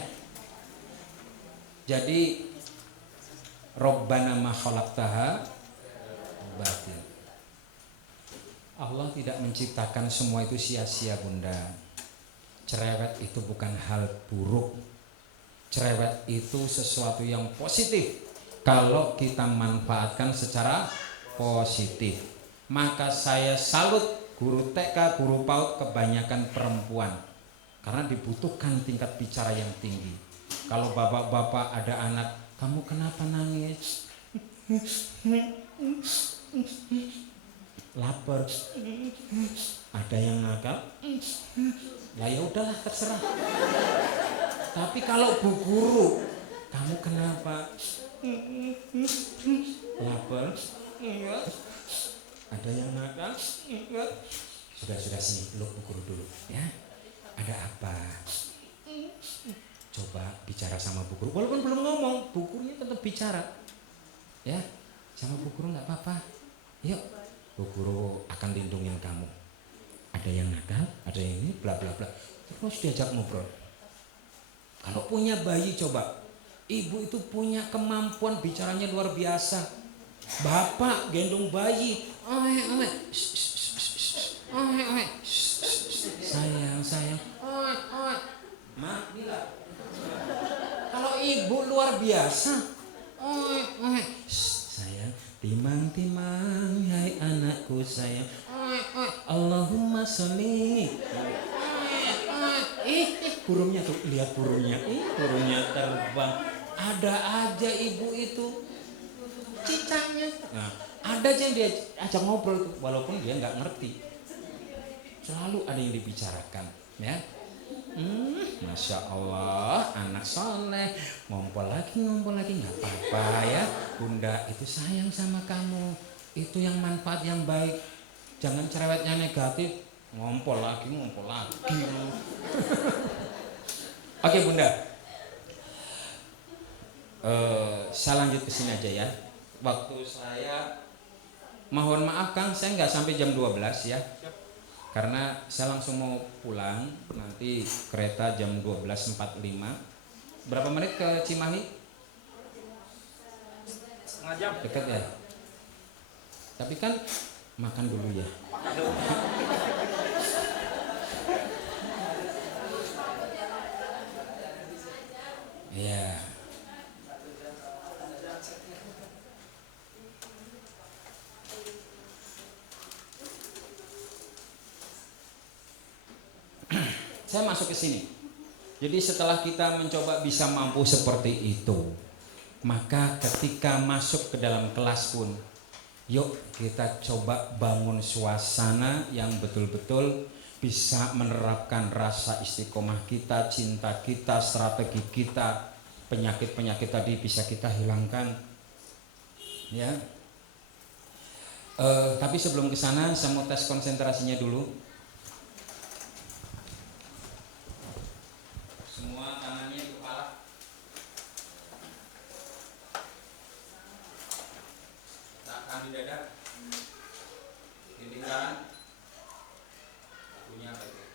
Jadi Rabbana ma khalaqtaha batil. Allah tidak menciptakan semua itu sia-sia, Bunda. Cerewet itu bukan hal buruk. Cerewet itu sesuatu yang positif kalau kita manfaatkan secara positif. Maka saya salut guru TK, guru PAUD kebanyakan perempuan, karena dibutuhkan tingkat bicara yang tinggi. Kalau bapak-bapak ada anak, kamu kenapa nangis? Lapar. Ada yang nakal? Lah ya udahlah, terserah. Tapi kalau bu guru, kamu kenapa? Lapar? Iya. Ada yang nakal? Iya. Sudah sini, peluk bu guru dulu, ya. Ada apa? Coba bicara sama bu guru, walaupun belum ngomong, bu gurunya tetap bicara, ya. Sama bu guru nggak apa-apa. Yuk, bu guru akan lindungin kamu. Ada yang nakal, ada yang ini, bla bla bla. Terus diajak ngobrol. Kalau punya bayi, coba, ibu itu punya kemampuan bicaranya luar biasa. Bapak gendong bayi, sayang, Ma, bila. Kalau ibu luar biasa, sayang, timang, hai anakku sayang, Allahumma sholli. Burungnya tuh, lihat burungnya, burungnya terbang. Ada aja ibu itu cicaknya. Nah, ada aja yang dia ajak ngobrol tuh, walaupun dia nggak ngerti. Selalu ada yang dibicarakan, ya. Masya Allah, anak soleh, ngompol lagi nggak apa-apa ya. Bunda itu sayang sama kamu, itu yang manfaat yang baik. Jangan cerewetnya negatif, ngompol lagi. Oke Bunda, saya lanjut ke sini aja ya. Waktu saya, mohon maaf Kang, saya nggak sampai jam 12 ya. Karena saya langsung mau pulang, nanti kereta jam 12.45. Berapa menit ke Cimahi? Setengah jam. Dekat ya? Tapi kan makan dulu ya. Iya. Saya masuk ke sini. Jadi setelah kita mencoba bisa mampu seperti itu, maka ketika masuk ke dalam kelas pun, yuk kita coba bangun suasana yang betul-betul bisa menerapkan rasa istiqomah kita, cinta kita, strategi kita. Penyakit-penyakit tadi bisa kita hilangkan, ya. Tapi sebelum ke sana, saya mau tes konsentrasinya dulu. Di dada, dinding kanan, punya apa itu?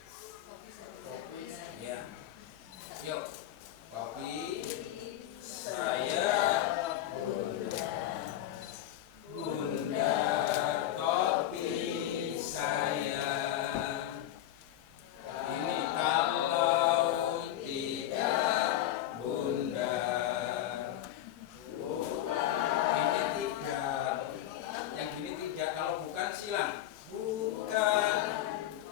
Ya, yuk, kopi, saya, bunda, kopi, saya. Ini kalau tidak bunda. Kalau bukan silang, bukan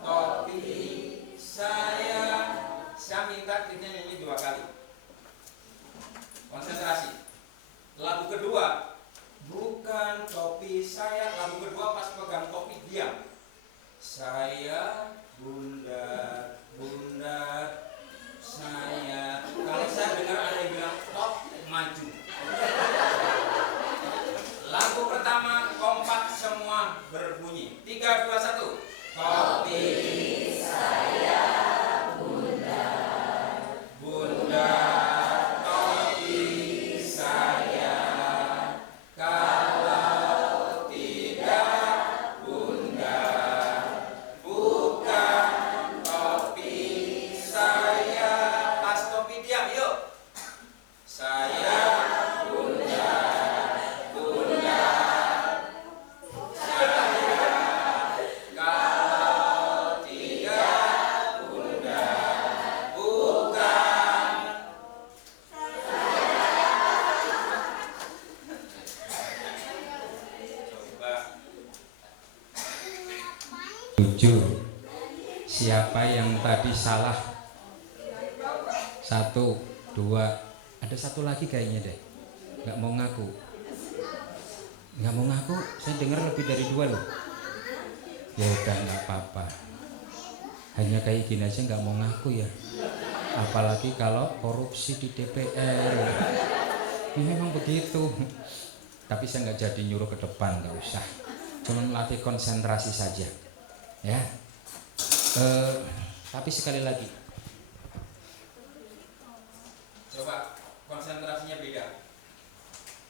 kopi saya minta kita nyanyi 2 kali. Konsentrasi. Lagu kedua, bukan kopi saya. Lagu kedua pas pegang kopi diam. Saya bunda, saya. Kalau saya dengar ada jujur. Siapa yang tadi salah? 1, 2, ada satu lagi kayaknya deh. Nggak mau ngaku. Nggak mau ngaku, saya dengar lebih dari 2 loh. Ya udah nggak apa-apa. Hanya kayak gini aja nggak mau ngaku ya. Apalagi kalau korupsi di DPR. Ini memang begitu. Tapi saya nggak jadi nyuruh ke depan, nggak usah. Cuman melatih konsentrasi saja. Ya. Tapi sekali lagi, coba konsentrasinya beda.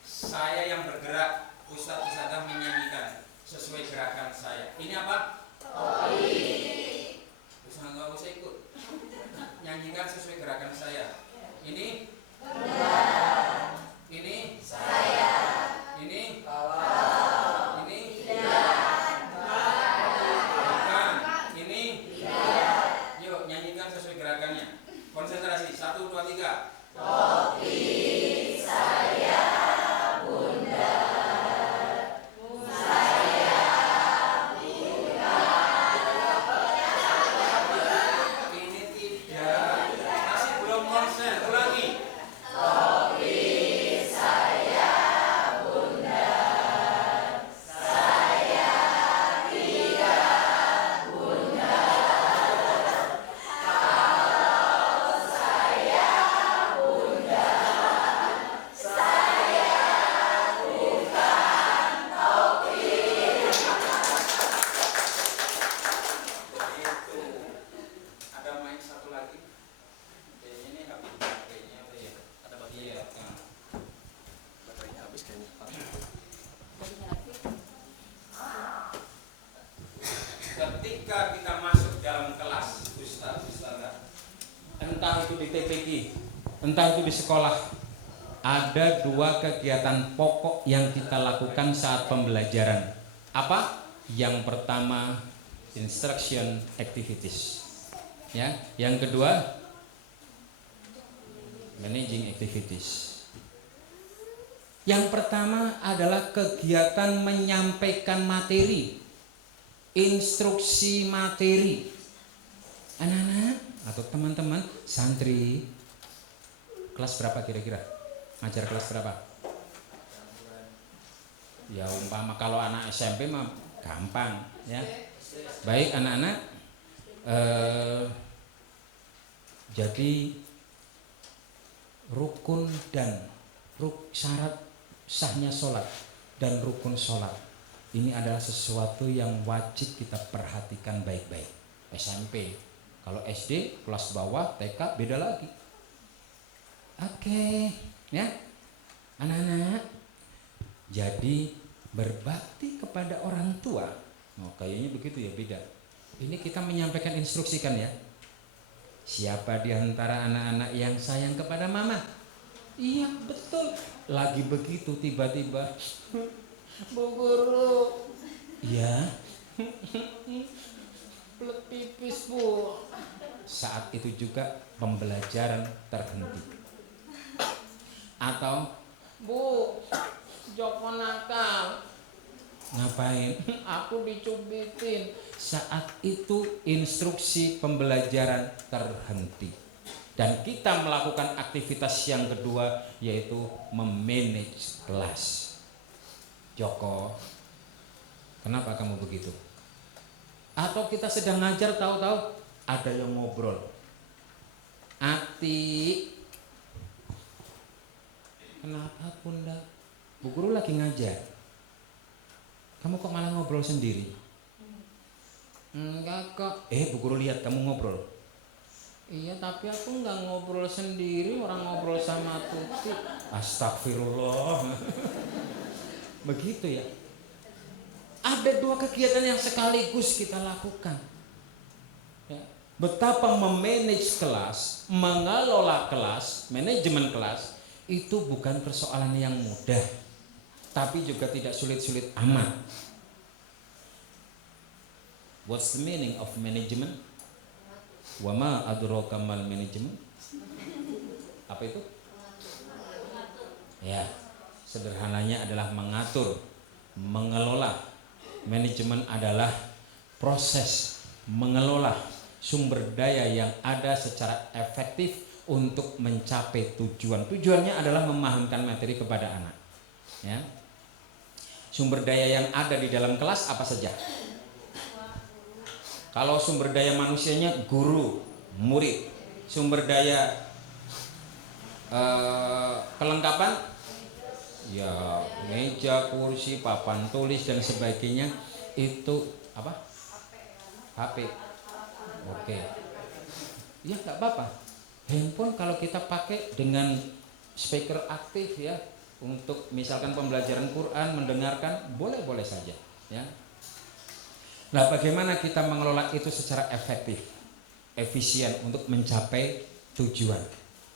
Saya yang bergerak, Ustadz Ustadzah menyanyikan sesuai gerakan saya. Ini apa? Usah nggak usah ikut. Nyanyikan sesuai gerakan saya. Ini ini saya. Ini ini bukan. Ini yuk nyanyikan sesuai gerakannya. Konsentrasi 1, 2, 3. Ketika kita masuk dalam kelas Ustadz, entah itu di TPQ, entah itu di sekolah, ada 2 kegiatan pokok yang kita lakukan saat pembelajaran. Apa? Yang pertama instruction activities, ya. Yang kedua managing activities. Yang pertama adalah kegiatan menyampaikan materi, instruksi materi. Anak-anak atau teman-teman santri kelas berapa kira-kira? Ngajar kelas berapa? Ya umpama kalau anak SMP mah gampang ya. Baik anak-anak, jadi rukun dan syarat sahnya sholat dan rukun sholat ini adalah sesuatu yang wajib kita perhatikan baik-baik. SMP, kalau SD kelas bawah, TK beda lagi. Oke, ya anak-anak. Jadi berbakti kepada orang tua. Oh, kayaknya begitu ya, beda. Ini kita menyampaikan instruksikan ya. Siapa di antara anak-anak yang sayang kepada mama? Iya betul. Lagi begitu tiba-tiba, Bu Guru. Iya. Belet pipis Bu. Saat itu juga pembelajaran terhenti. Atau Bu, Joko nakal. Ngapain? Aku dicubitin. Saat itu instruksi pembelajaran terhenti. Dan kita melakukan aktivitas yang kedua, yaitu memanage kelas. Joko, kenapa kamu begitu? Atau kita sedang ngajar, tahu-tahu ada yang ngobrol. Ati, kenapa Bunda? Bu Guru lagi ngajar. Kamu kok malah ngobrol sendiri? Enggak kok. Bu Guru lihat kamu ngobrol. Iya, tapi aku nggak ngobrol sendiri, orang ngobrol sama Tuti. Astagfirullah. Begitu ya. Ada 2 kegiatan yang sekaligus kita lakukan. Ya. Betapa memanage kelas, mengelola kelas, manajemen kelas itu bukan persoalan yang mudah, tapi juga tidak sulit-sulit amat. What's the meaning of management? Wama adraka mal management? Apa itu? Ya, sederhananya adalah mengatur, mengelola. Manajemen adalah proses mengelola sumber daya yang ada secara efektif untuk mencapai tujuan. Tujuannya adalah memahamkan materi kepada anak. Ya. Sumber daya yang ada di dalam kelas apa saja? Kalau sumber daya manusianya guru, murid. Sumber daya kelengkapan ya meja, kursi, papan tulis dan sebagainya itu apa? HP. Oke. Ya nggak apa-apa. Handphone kalau kita pakai dengan speaker aktif ya untuk misalkan pembelajaran Quran, mendengarkan, boleh-boleh saja ya. Nah, bagaimana kita mengelola itu secara efektif, efisien untuk mencapai tujuan?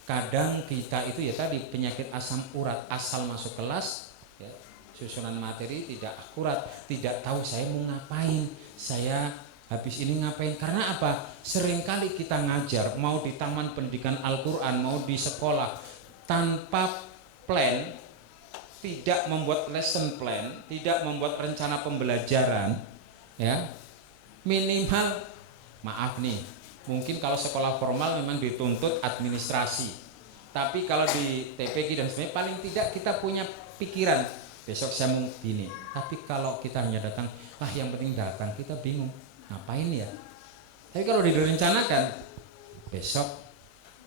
Kadang kita itu ya tadi penyakit asam urat, asal masuk kelas ya, susunan materi tidak akurat, tidak tahu saya mau ngapain, saya habis ini ngapain. Karena apa? Seringkali kita ngajar, mau di taman pendidikan Al-Quran, mau di sekolah, tanpa plan, tidak membuat lesson plan, tidak membuat rencana pembelajaran, ya minimal, maaf nih, mungkin kalau sekolah formal memang dituntut administrasi, tapi kalau di TPG dan sebagainya paling tidak kita punya pikiran besok saya mau gini. Tapi kalau kita hanya datang, yang penting datang, kita bingung ngapain ya. Tapi kalau direncanakan, besok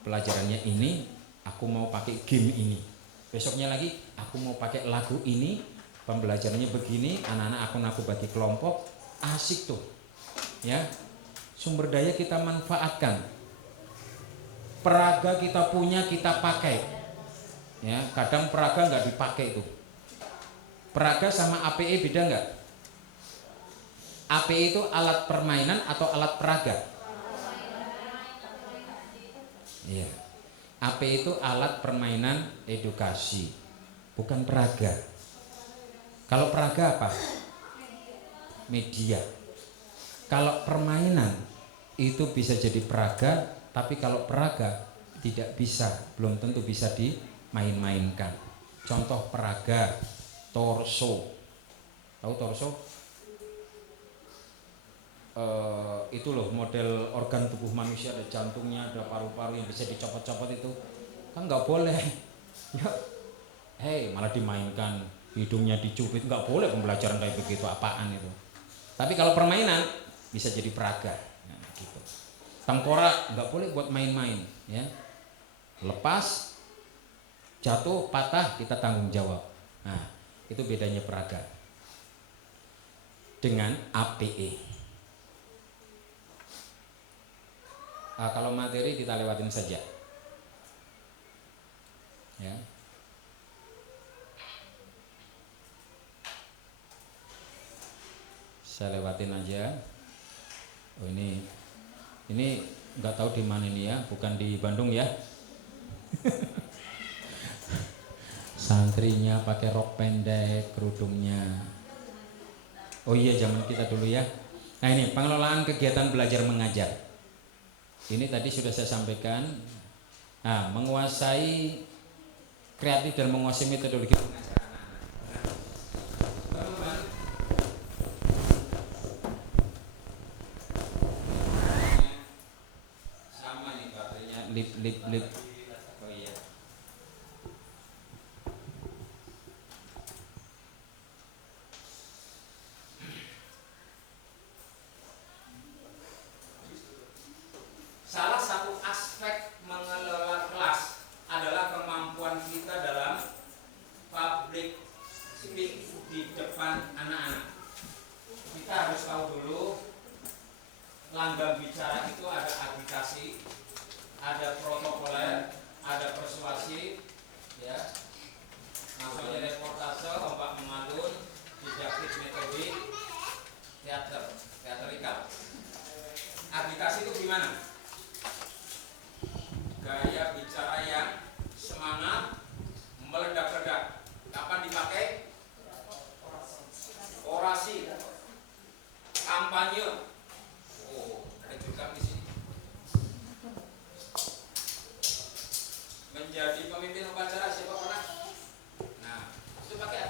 pelajarannya ini aku mau pakai game ini, besoknya lagi aku mau pakai lagu ini, pembelajarannya begini, anak-anak aku bagi kelompok, asik tuh ya. Sumber daya kita manfaatkan, peraga kita punya kita pakai ya. Kadang peraga nggak dipakai tuh. Peraga sama APE beda nggak? APE itu alat permainan atau alat peraga? Iya. APE itu alat permainan edukasi, bukan peraga. Kalau peraga apa? Media. Kalau permainan itu bisa jadi peraga, tapi kalau peraga tidak bisa, belum tentu bisa dimain-mainkan. Contoh peraga, torso. Tahu torso? Itu loh model organ tubuh manusia, ada jantungnya, ada paru-paru yang bisa dicopot-copot itu. Kan nggak boleh. Ya, malah dimainkan, hidungnya dicubit, nggak boleh pembelajaran kayak begitu, apaan itu. Tapi kalau permainan bisa jadi peraga. Nah, gitu. Tengkorak nggak boleh buat main-main, ya. Lepas, jatuh, patah, kita tanggung jawab. Nah, itu bedanya peraga dengan APE. Kalau materi kita lewatin saja, ya. Saya lewatin aja. Oh ini nggak tahu di mana ini ya, bukan di Bandung ya. Santrinya pakai rok pendek, kerudungnya. Oh iya, zaman kita dulu ya. Nah ini pengelolaan kegiatan belajar mengajar. Ini tadi sudah saya sampaikan. Nah, menguasai kreatif dan menguasai metodologi pengajaran anak-anak. Sama nih baterainya, lip. Oh iya. Salah satu aspek mengelola kelas adalah kemampuan kita dalam public speak di depan anak-anak. Kita harus tahu dulu langgam bicara itu ada agitasi, ada protokoler, ada persuasi, ya. Maksudnya reportase, ombak mengalun, didaktik metodik, teatrikal. Agitasi itu gimana? Gaya bicara yang semangat, meledak-ledak. Kapan dipakai? Orasi, kampanye. Oh, ada juga di sini. Menjadi pemimpin upacara siapa pernah? Nah, itu pakai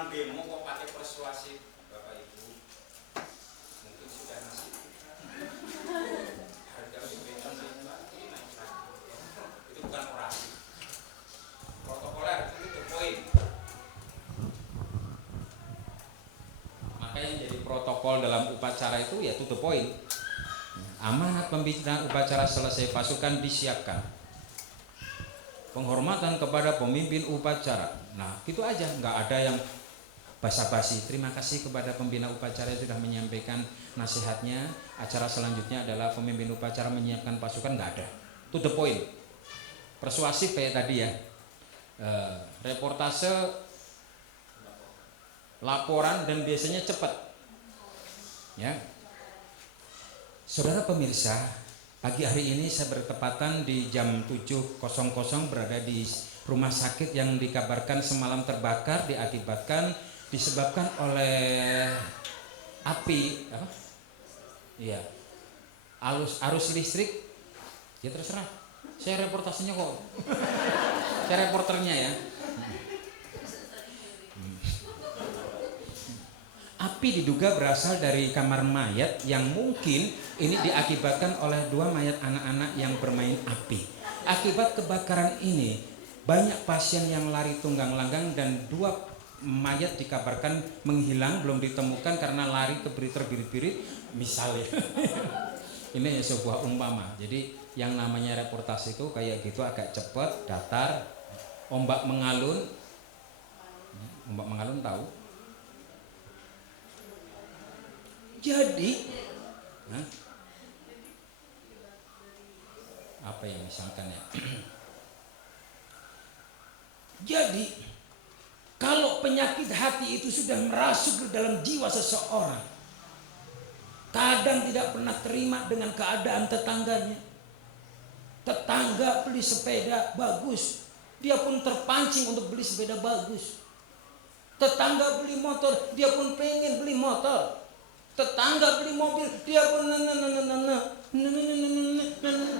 orang demo kok pakai persuasif, Bapak Ibu. Mungkin sudah nasib. Harga BBM naik lagi. Itu bukan orasi. Protokoler itu the point. Maka yang jadi protokol dalam upacara itu ya to the point. Amanat pembinaan upacara selesai, pasukan disiapkan. Penghormatan kepada pemimpin upacara. Nah, gitu aja, nggak ada yang basa-basi. Terima kasih kepada pembina upacara yang sudah menyampaikan nasihatnya. Acara selanjutnya adalah pemimpin upacara menyiapkan pasukan, nggak ada. To the point. Persuasif kayak tadi ya. Reportase, laporan, dan biasanya cepat. Ya. Saudara pemirsa, pagi hari ini saya bertepatan di jam 7.00 berada di rumah sakit yang dikabarkan semalam terbakar disebabkan oleh api apa? Iya. Arus listrik. Ya terserah. Saya reportasenya kok. Saya reporternya ya. Api diduga berasal dari kamar mayat yang mungkin ini diakibatkan oleh 2 mayat anak-anak yang bermain api. Akibat kebakaran ini, banyak pasien yang lari tunggang langgang dan 2 mayat dikabarkan menghilang, belum ditemukan karena lari ke terbirit-birit misalnya. Ini sebuah umpama. Jadi yang namanya reportase itu kayak gitu, agak cepat, datar, ombak mengalun. Ombak mengalun tahu? Jadi, apa yang misalkan ya? Jadi, kalau penyakit hati itu sudah merasuk ke dalam jiwa seseorang, kadang tidak pernah terima dengan keadaan tetangganya. Tetangga beli sepeda bagus, dia pun terpancing untuk beli sepeda bagus. Tetangga beli motor, dia pun pengen beli motor. Tetangga beli mobil, dia pun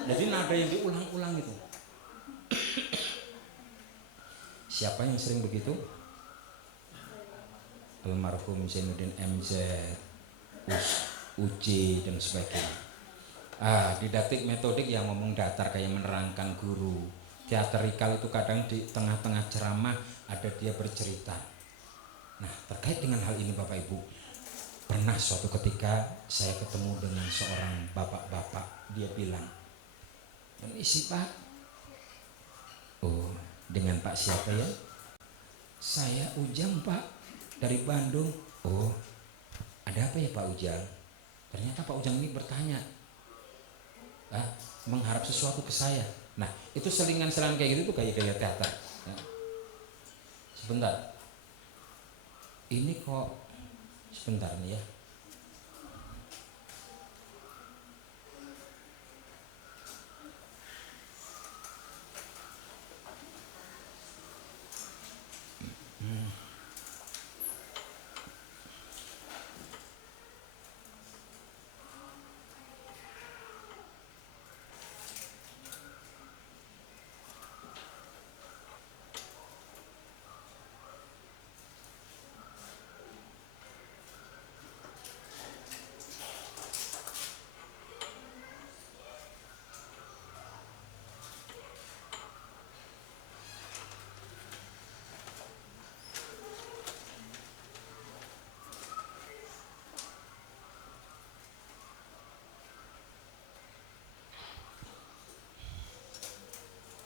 jadi nada yang diulang-ulang itu. Siapa yang sering begitu? Almarhum Zainuddin MZ, Uci dan sebagainya. Didaktik metodik yang ngomong datar kayak menerangkan guru. Teatrikal itu kadang di tengah-tengah ceramah ada dia bercerita. Nah, terkait dengan hal ini Bapak Ibu, pernah suatu ketika saya ketemu dengan seorang bapak-bapak, dia bilang, "Permisi Pak." "Oh, dengan Pak siapa ya?" "Saya Ujang Pak, dari Bandung." "Oh, ada apa ya Pak Ujang?" Ternyata Pak Ujang ini bertanya, mengharap sesuatu ke saya. Nah, itu selingan-selingan kayak gitu tuh kayak teater. Ya. Sebentar, ini kok sebentar nih ya.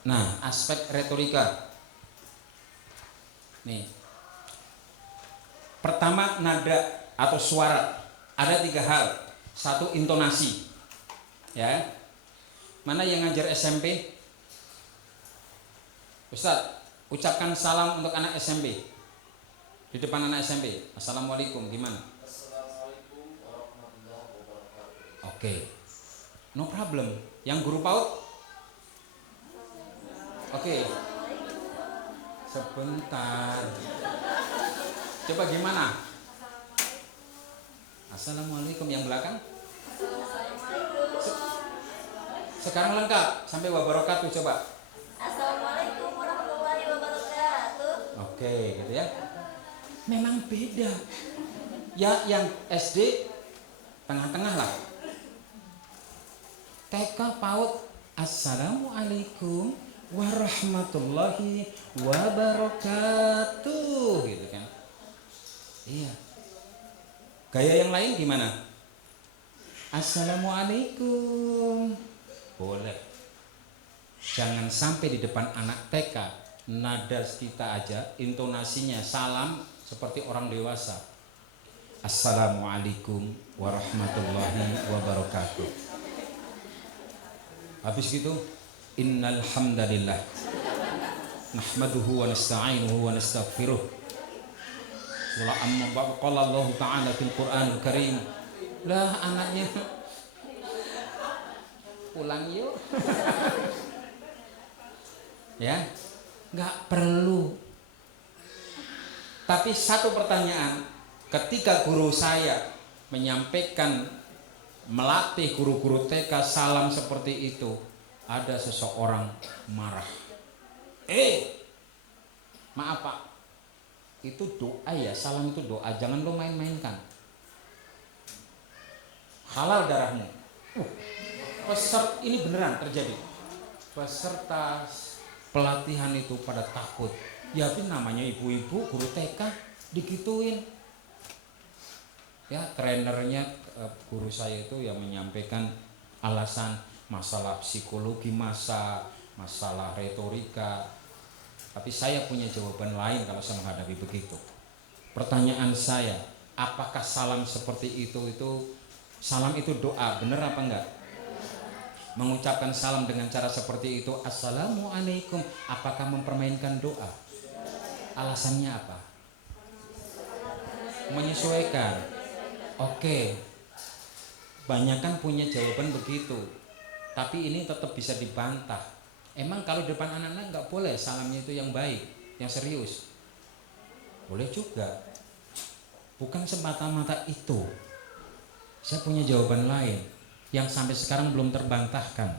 Nah, aspek retorika. Nih. Pertama, nada atau suara. Ada 3 hal. 1, intonasi. Ya. Mana yang ngajar SMP? Ustadz, ucapkan salam untuk anak SMP. Di depan anak SMP. Assalamualaikum, gimana? Assalamualaikum warahmatullahi wabarakatuh. Oke. No problem. Yang guru PAUD? Oke. Sebentar. Coba gimana? Assalamualaikum. Yang belakang? Sekarang lengkap sampai wabarakatuh coba. Assalamualaikum warahmatullahi wabarakatuh. Oke, gitu ya. memang beda. Ya yang SD tengah-tengah lah. TK PAUD Assalamualaikum warahmatullahi wabarakatuh gitu kan. Iya. Gaya yang lain gimana? Assalamualaikum. Boleh. Jangan sampai di depan anak TK nada kita aja intonasinya salam seperti orang dewasa. Assalamualaikum warahmatullahi wabarakatuh. Habis gitu, innal hamdalillah nahmaduhu wa nasta'inuhu wa nastaghfiruh. Wala amma qala Allah Ta'ala fil Qur'anil Karim. Lah anaknya pulang yuk. Ya, nggak perlu. Tapi satu pertanyaan, ketika guru saya menyampaikan melatih guru-guru TK salam seperti itu, ada seseorang marah. Maaf Pak, itu doa ya, salam itu doa, jangan lo main-mainkan. Halal darahmu. Ini beneran terjadi. Peserta pelatihan itu pada takut. Ya tapi namanya ibu-ibu guru TK digituin. Ya trenernya guru saya itu yang menyampaikan alasan masalah psikologi masalah retorika. Tapi saya punya jawaban lain kalau saya menghadapi begitu. Pertanyaan saya, apakah salam seperti itu salam itu doa, bener apa enggak? Mengucapkan salam dengan cara seperti itu, Assalamualaikum, apakah mempermainkan doa? Alasannya apa? Menyesuaikan. Oke. Banyak kan punya jawaban begitu, tapi ini tetap bisa dibantah. Emang kalau di depan anak-anak nggak boleh salamnya itu yang baik, yang serius? Boleh juga. Bukan semata-mata itu. Saya punya jawaban lain yang sampai sekarang belum terbantahkan.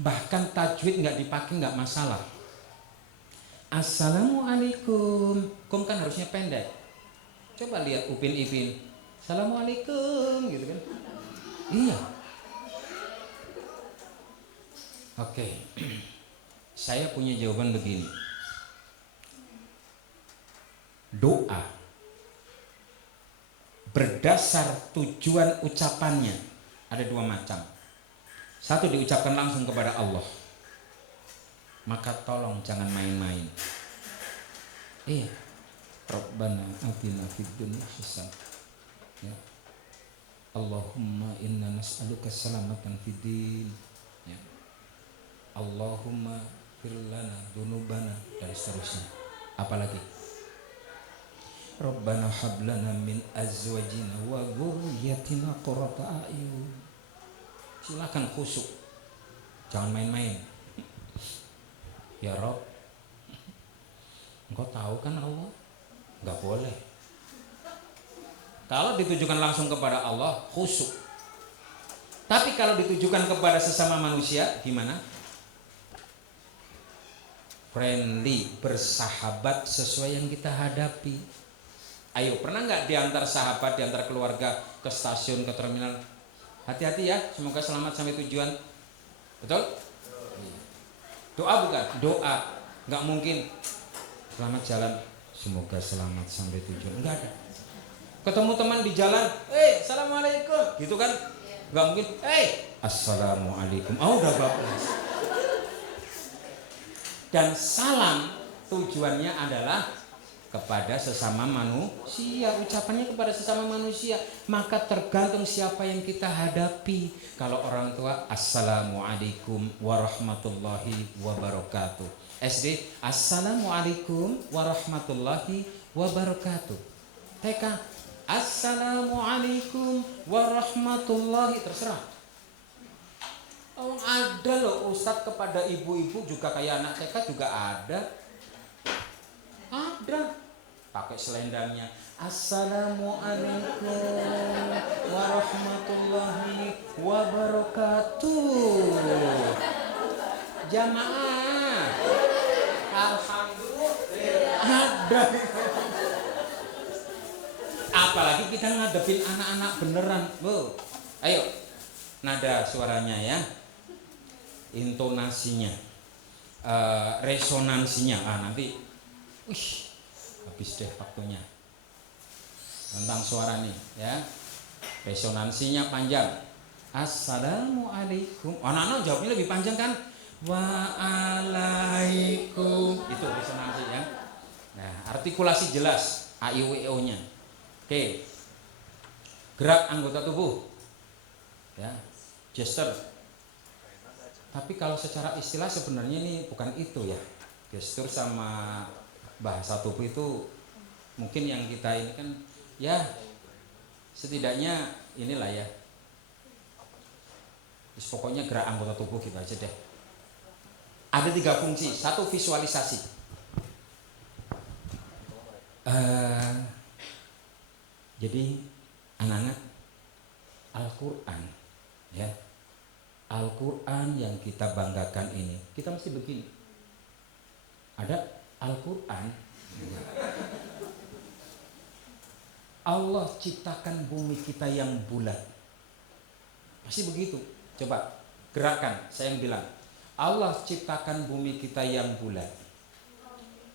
Bahkan tajwid nggak dipakai nggak masalah. Assalamualaikum, kum kan harusnya pendek. Coba lihat Upin Ipin, Assalamualaikum gitu kan. Iya. Oke. Saya punya jawaban begini. Doa berdasar tujuan ucapannya ada dua macam. Satu diucapkan langsung kepada Allah. Maka tolong jangan main-main. Iya. Rabbana atina fid dunya hasanah. Ya. Allahumma inna nas'aluka salamatan fid din. Ya. Allahumma fir lana dzunubana dan seterusnya. Apalagi? Rabbana hab lana min azwajina wa dzurriyyatina qurrata a'yun. Silakan khusyuk. Jangan main-main. Ya Rabb, Engkau tahu kan Allah? Enggak boleh. Kalau ditujukan langsung kepada Allah, khusyuk. Tapi kalau ditujukan kepada sesama manusia, gimana? Friendly, bersahabat sesuai yang kita hadapi. Ayo, pernah nggak diantar sahabat, diantar keluarga ke stasiun, ke terminal? Hati-hati ya, semoga selamat sampai tujuan. Betul? Doa bukan? Doa. Nggak mungkin. Selamat jalan, semoga selamat sampai tujuan. Enggak ada. Ketemu teman di jalan, assalamualaikum, gitu kan? Nggak mungkin, assalamualaikum. Oh, udah bagus. Dan salam tujuannya adalah kepada sesama manusia, ucapannya kepada sesama manusia. Maka tergantung siapa yang kita hadapi. Kalau orang tua, assalamualaikum warahmatullahi wabarakatuh. SD, assalamualaikum warahmatullahi wabarakatuh. TK, assalamualaikum warahmatullahi, terserah. Oh, ada loh ustadz kepada ibu-ibu juga kayak anak TK juga ada. Pakai selendangnya, assalamualaikum warahmatullahi wabarakatuh. Jamaah, alhamdulillah ada. Apalagi kita ngadepin anak-anak beneran. Bu, ayo nada suaranya ya, intonasinya, resonansinya. Nanti, habis deh waktunya tentang suara nih ya. Resonansinya panjang. Assalamualaikum. Anak-anak jawabnya lebih panjang kan? Waalaikum. Itu resonansi ya. Nah, artikulasi jelas, a i u e o nya. Oke. Gerak anggota tubuh. Ya, gesture. Tapi kalau secara istilah sebenarnya ini bukan itu ya. Gestur sama bahasa tubuh itu mungkin yang kita ini kan ya setidaknya inilah ya. Pokoknya gerak anggota tubuh gitu aja deh. Ada 3 fungsi. 1 visualisasi. Jadi anak-anak, Al-Quran ya, Al-Quran yang kita banggakan ini, kita mesti begini. Ada Al-Quran, Allah ciptakan bumi kita yang bulat. Pasti begitu. Coba gerakan, saya yang bilang. Allah ciptakan bumi kita yang bulat.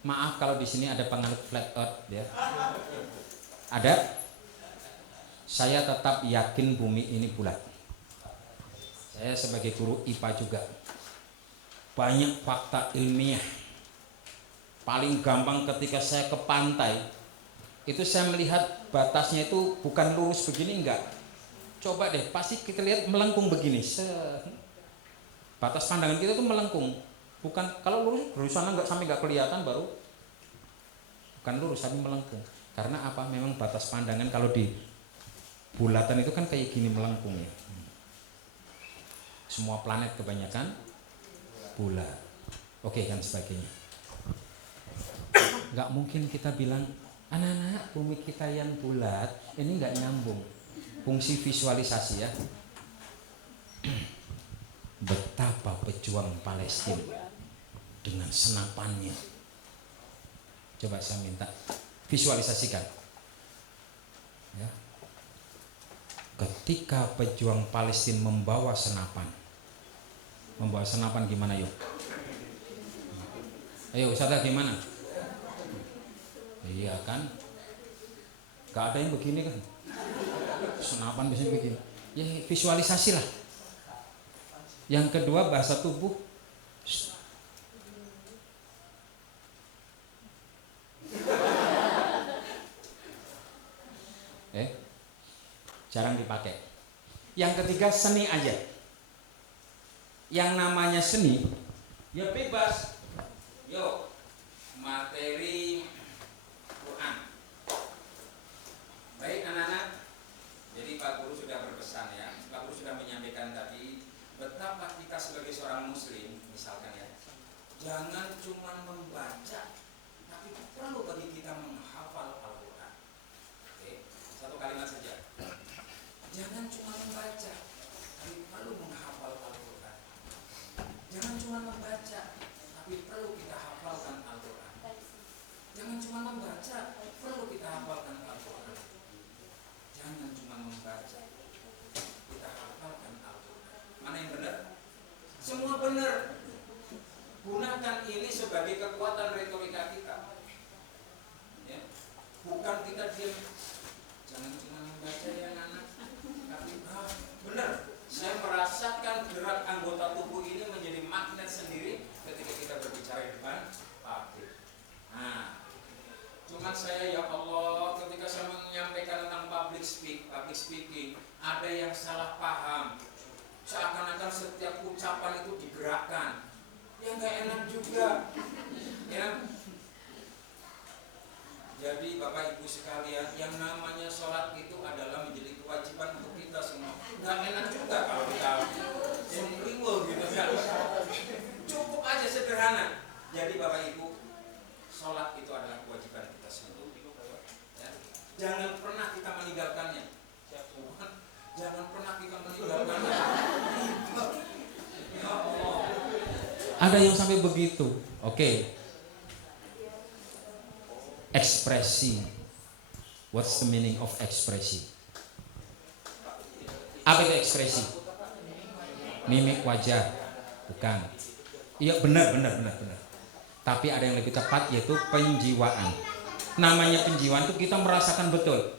Maaf kalau di sini ada penganut flat earth ya. Ada? Saya tetap yakin bumi ini bulat. Saya sebagai guru IPA juga. Banyak fakta ilmiah. Paling gampang ketika saya ke pantai, itu saya melihat batasnya itu bukan lurus begini, enggak. Coba deh, pasti kita lihat melengkung begini. Batas pandangan kita tuh melengkung. Bukan kalau lurus sana nggak kelihatan baru. Bukan lurus tapi melengkung. Karena apa? Memang batas pandangan kalau di bulatan itu kan kayak gini melengkung ya. Semua planet kebanyakan bulat. Oke dan sebagainya. Nggak mungkin kita bilang anak-anak bumi kita yang bulat ini nggak nyambung. Fungsi visualisasi ya. Betapa pejuang Palestina dengan senapannya. Coba saya minta visualisasikan ya. Ketika pejuang Palestina membawa senapan gimana yuk? Ayo Ustazah gimana? Iya kan? Gak ada yang begini kan? Senapan biasanya begini. Ya visualisasi lah. Yang kedua bahasa tubuh. Jarang dipakai. Yang ketiga seni aja. Yang namanya seni ya bebas. Yuk, materi Quran. Baik anak-anak. Jadi Pak Guru sudah berpesan ya. Pak Guru sudah menyampaikan tadi betapa kita sebagai seorang muslim misalkan ya, jangan cuma membaca, tapi perlu bagi kita menghafal Al-Quran. Oke, 1 kalimat saja. Jangan cuma membaca, tapi perlu menghafal Al-Quran. Jangan cuma membaca, tapi perlu kita hafalkan Al-Quran. Jangan cuma membaca, perlu kita hafalkan Al-Quran. Jangan cuma membaca, kita hafalkan Al-Quran. Mana yang benar? Semua benar. Gunakan ini sebagai kekuatan retorika kita. Ya. Bukan kita diam. Jangan cuma membaca ya anak. Tapi benar. Saya merasakan gerak anggota tubuh ini menjadi magnet sendiri ketika kita berbicara di depan publik. Cuman saya ya Allah ketika saya menyampaikan tentang public speaking ada yang salah paham. Seakan-akan setiap ucapan itu digerakkan. Ya nggak enak juga. Ya. Jadi Bapak Ibu sekalian, yang namanya sholat itu adalah menjadi kewajiban untuk kita semua. Nggak enak juga kalau kita sungguh gitu kan. Cukup aja sederhana. Jadi Bapak Ibu, sholat itu adalah kewajiban kita semua. Ya. Jangan pernah kita meninggalkannya. Jangan pernah kita meninggalkannya. Ya Allah. Ada yang sampai begitu. Oke. Ekspresi What's the meaning of ekspresi? Apa itu ekspresi? Mimik wajah. Bukan. Iya, benar. Tapi ada yang lebih tepat, yaitu penjiwaan. Namanya penjiwaan itu kita merasakan betul.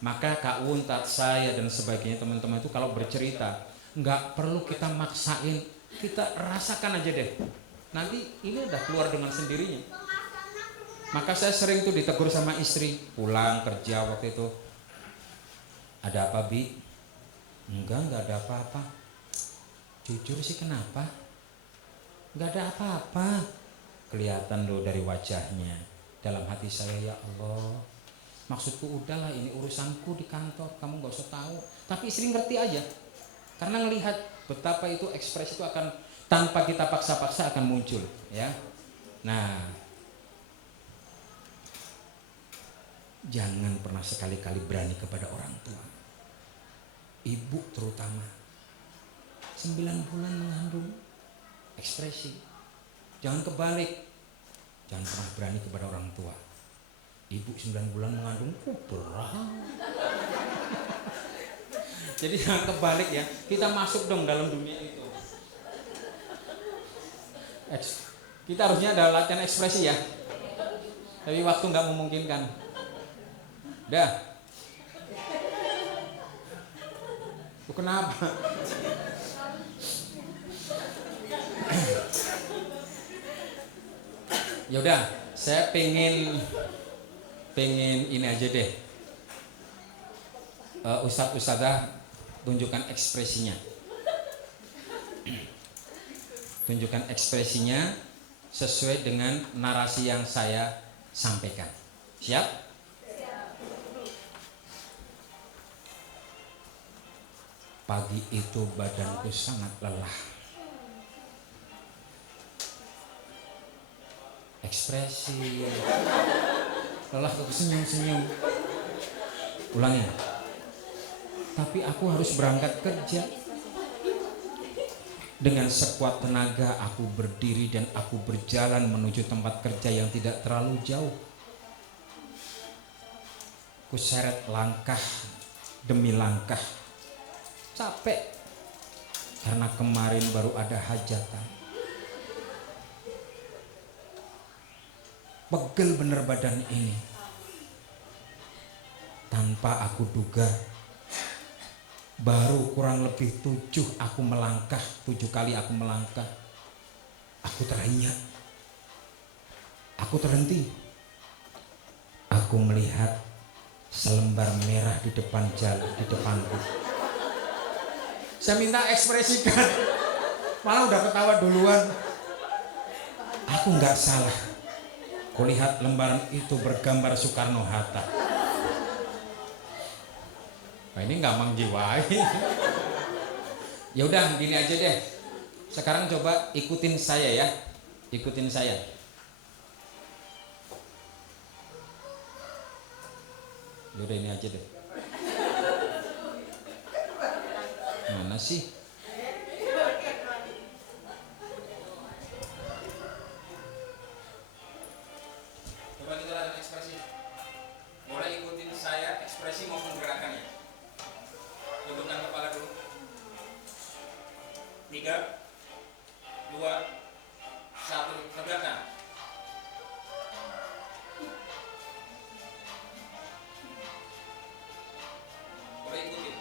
Maka Kak Wuntat, saya dan sebagainya teman-teman itu kalau bercerita nggak perlu kita maksain, kita rasakan aja deh. Nanti ini udah keluar dengan sendirinya. Maka saya sering tuh ditegur sama istri pulang kerja waktu itu. Ada apa, Bi? Enggak ada apa-apa. Jujur sih, kenapa? Enggak ada apa-apa. Kelihatan loh dari wajahnya. Dalam hati saya, ya Allah, maksudku udahlah, ini urusanku di kantor, kamu gak usah tahu. Tapi istri ngerti aja, karena ngelihat betapa itu ekspresi itu akan tanpa kita paksa-paksa akan muncul, ya. Nah, jangan pernah sekali-kali berani kepada orang tua, ibu terutama. 9 bulan mengandung, ekspresi. Jangan kebalik, jangan pernah berani kepada orang tua. Ibu 9 bulan mengandung, berat. Jadi jangan kebalik ya. Kita masuk dong dalam dunia itu. Kita harusnya ada latihan ekspresi ya. Tapi waktu nggak memungkinkan. Dah. Itu kenapa? Ya udah, saya pengen ini aja deh. Ustadz tunjukkan ekspresinya. Tunjukkan ekspresinya sesuai dengan narasi yang saya sampaikan. Siap? Pagi itu badanku sangat lelah. Ekspresi. Lelah aku senyum-senyum. Ulangi. Tapi aku harus berangkat kerja. Dengan sekuat tenaga aku berdiri dan aku berjalan menuju tempat kerja yang tidak terlalu jauh. Kuseret langkah demi langkah. Capek karena kemarin baru ada hajatan. Pegel bener badan ini. Tanpa aku duga, baru kurang lebih 7 kali aku melangkah. Aku teringat. Aku terhenti. Aku melihat selembar merah di depan jalan, di depanku. Saya minta ekspresikan, malah udah ketawa duluan. Aku nggak salah. Kulihat lembaran itu bergambar Soekarno-Hatta. Nah, ini nggak mengjiwai. Ya udah, gini aja deh. Sekarang coba ikutin saya ya, ikutin saya. Ya udah, ini aja deh. Mana sih? Coba kita lihat ekspresi. Mulai ikutin saya, ekspresi maupun gerakannya. Tundukkan kepala dulu. 3, 2, 1, ke belakang. Mulai ikutin.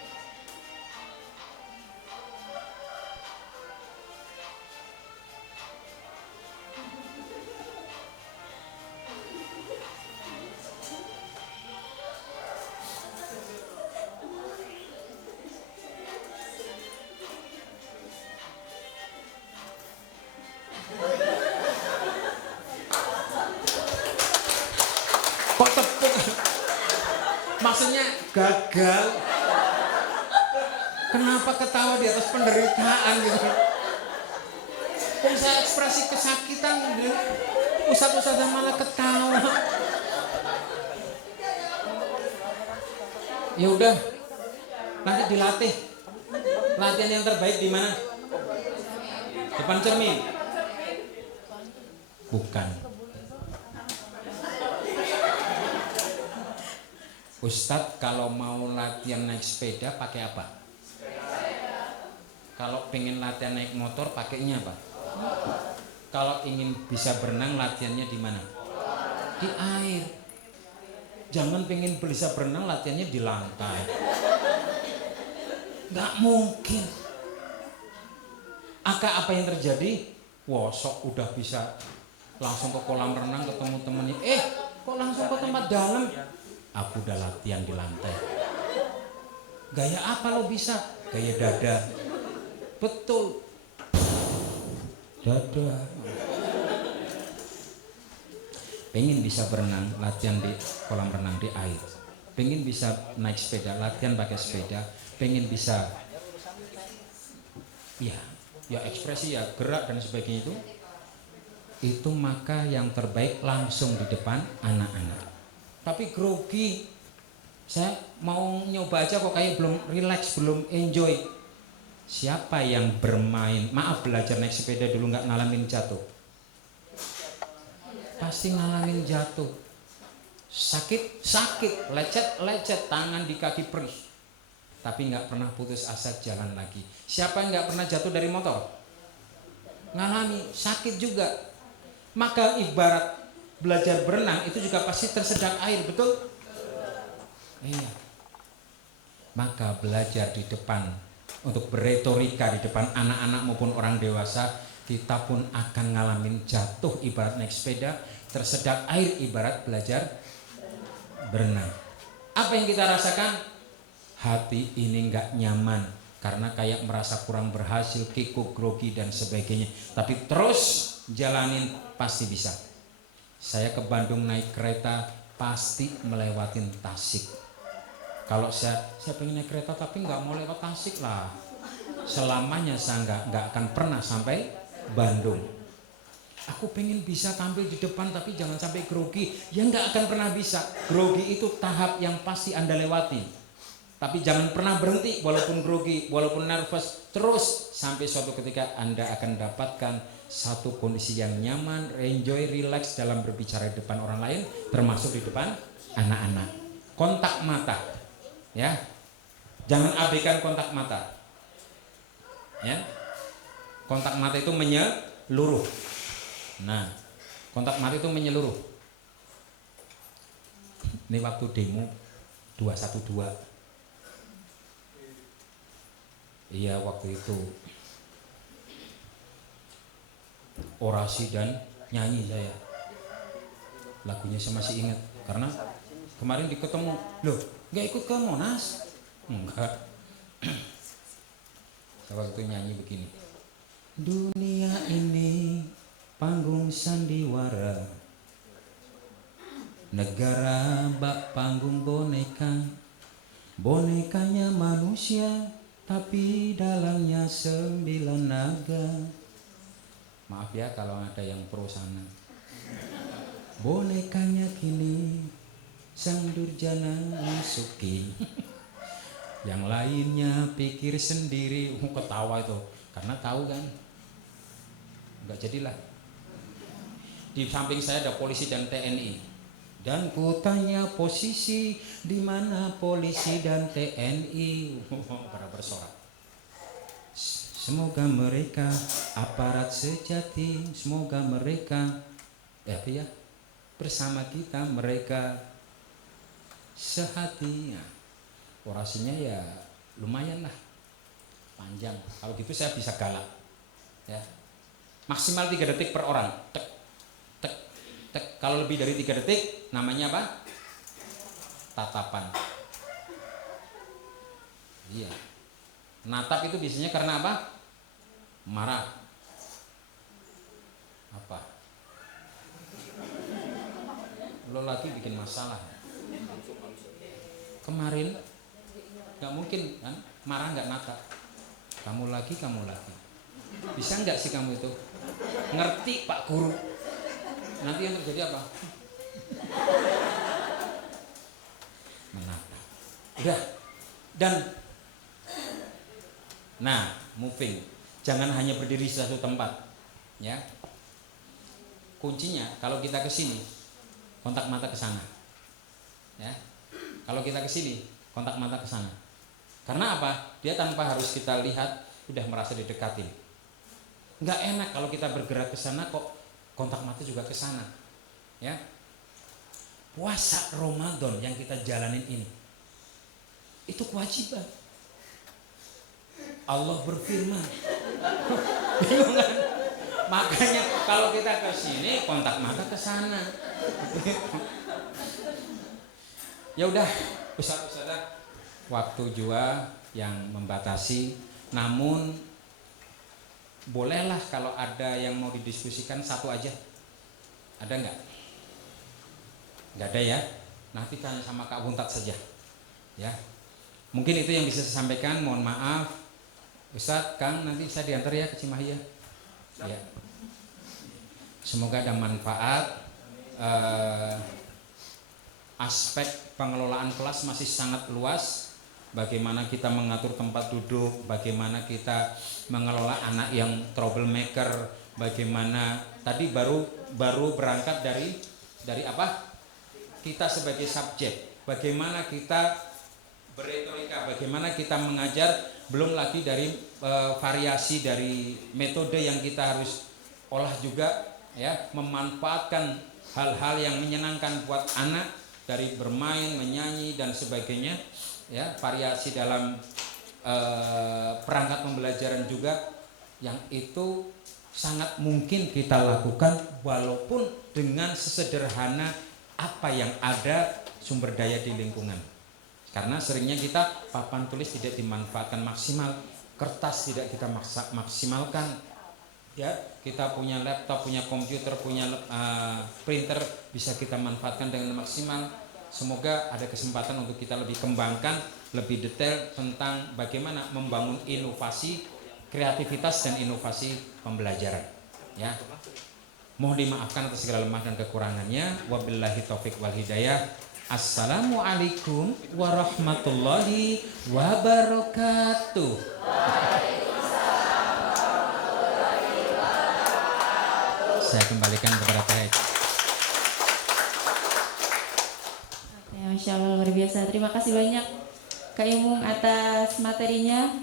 Kok tepuk? Maksudnya gagal. Kenapa ketawa di atas penderitaan gitu? Kok saya ekspresi kesakitan gitu? Ustadz malah ketawa. Ya udah, nanti dilatih. Latihan yang terbaik di mana? Depan cermin. Bukan. Ustadz kalau mau latihan naik sepeda pakai apa? Kalau pengen latihan naik motor pakainya apa? Kalau ingin bisa berenang latihannya di mana? Di air. Jangan pengen bisa berenang latihannya di lantai. Nggak mungkin. Apa yang terjadi? Wosok udah bisa langsung ke kolam renang ketemu temennya. Kok langsung ke tempat dalam? Aku udah latihan di lantai. Gaya apa lo bisa? Gaya dada. Betul. Dada. Pengen bisa berenang, latihan di kolam renang di air. Pengen bisa naik sepeda, latihan pakai sepeda. Pengen bisa ya ekspresi, ya gerak dan sebagainya itu maka yang terbaik langsung di depan anak-anak. Tapi grogi, saya mau nyoba aja kok kayak belum relax, belum enjoy. Siapa yang bermain, belajar naik sepeda dulu nggak ngalamin jatuh? Pasti ngalamin jatuh. Sakit, lecet, tangan di kaki perih. Tapi nggak pernah putus asa jalan lagi. Siapa yang nggak pernah jatuh dari motor? Ngalami, sakit juga. Maka ibarat belajar berenang itu juga pasti tersedak air, betul? Iya. Maka belajar di depan, untuk berretorika di depan anak-anak maupun orang dewasa, kita pun akan ngalamin jatuh ibarat naik sepeda, tersedak air ibarat belajar berenang. Apa yang kita rasakan? Hati ini nggak nyaman karena kayak merasa kurang berhasil, kikuk, grogi dan sebagainya. Tapi terus jalanin, pasti bisa. Saya ke Bandung naik kereta pasti melewatin Tasik. Kalau saya pengen naik kereta tapi nggak mau lewat Tasik lah. Selamanya saya nggak akan pernah sampai Bandung. Aku pengen bisa tampil di depan tapi jangan sampai grogi. Ya nggak akan pernah bisa. Grogi itu tahap yang pasti Anda lewati. Tapi jangan pernah berhenti walaupun grogi, walaupun nervous, terus sampai suatu ketika Anda akan dapatkan satu kondisi yang nyaman, enjoy, relax dalam berbicara di depan orang lain, termasuk di depan anak-anak. Kontak mata, ya, jangan abaikan kontak mata, ya. Kontak mata itu menyeluruh. Nah, kontak mata itu menyeluruh. Ini waktu demo 212. Iya, waktu itu orasi dan nyanyi saya. Lagunya saya masih ingat karena kemarin diketemu, loh nggak ikut ke Monas? Enggak. Saya waktu itu nyanyi begini. Dunia ini panggung sandiwara, negara bak panggung boneka, bonekanya manusia tapi dalamnya 9 naga. Maaf ya kalau ada yang pro sana. Bonekanya kini sang durjana masuki. Yang lainnya pikir sendiri. Ketawa itu karena tahu kan. Enggak jadilah. Di samping saya ada polisi dan TNI. Dan ku tanya posisi di mana polisi dan TNI? Para bersorak. Semoga mereka aparat sejati, semoga mereka bersama kita, mereka sehati. Nah, orasinya ya lumayan lah, panjang. Kalau gitu saya bisa galak, ya. Maksimal 3 detik per orang. Tek, tek, tek. Kalau lebih dari 3 detik, namanya apa? Tatapan. Iya. Natap itu biasanya karena apa? Marah. Apa? Lo lagi bikin masalah. Kemarin nggak mungkin kan? Marah nggak natap. Kamu lagi. Bisa nggak sih kamu itu? Ngerti Pak Guru? Nanti yang terjadi apa? Menatap. Udah. Dan nah, moving. Jangan hanya berdiri di satu tempat, ya. Kuncinya kalau kita ke sini, kontak mata ke sana, ya. Kalau kita ke sini, kontak mata ke sana. Karena apa? Dia tanpa harus kita lihat udah merasa didekatin. Nggak enak kalau kita bergerak ke sana kok kontak mata juga ke sana. Ya. Puasa Ramadan yang kita jalanin ini itu kewajiban. Allah berfirman. Bingung kan? Makanya kalau kita ke sini kontak mata ke sana. Ya udah, Ustaz-ustazah, waktu jua yang membatasi, namun bolehlah kalau ada yang mau didiskusikan satu aja. Ada nggak? Nggak ada ya. Nanti tanya sama Kak Buntat saja. Ya. Mungkin itu yang bisa saya sampaikan. Mohon maaf. Ustaz, Kang, nanti saya diantar ya ke Cimahi ya. Ya. Semoga ada manfaat. Aspek pengelolaan kelas masih sangat luas. Bagaimana kita mengatur tempat duduk, bagaimana kita mengelola anak yang troublemaker, bagaimana tadi baru berangkat dari apa? Kita sebagai subjek, bagaimana kita beretorika, bagaimana kita mengajar, belum lagi dari variasi dari metode yang kita harus olah juga, ya, memanfaatkan hal-hal yang menyenangkan buat anak dari bermain, menyanyi dan sebagainya, ya, variasi dalam perangkat pembelajaran juga yang itu sangat mungkin kita lakukan walaupun dengan sesederhana apa yang ada sumber daya di lingkungan. Karena seringnya kita papan tulis tidak dimanfaatkan maksimal, kertas tidak kita maksimalkan. Ya, kita punya laptop, punya komputer, punya printer bisa kita manfaatkan dengan maksimal. Semoga ada kesempatan untuk kita lebih kembangkan, lebih detail tentang bagaimana membangun inovasi, kreativitas dan inovasi pembelajaran. Ya, mohon dimaafkan atas segala lemah dan kekurangannya. Wabillahi taufik wal hidayah. Assalamualaikum warahmatullahi wabarakatuh. Saya kembalikan kepada Teh Eci. Masya Allah, luar biasa. Terima kasih banyak Kak Imung atas materinya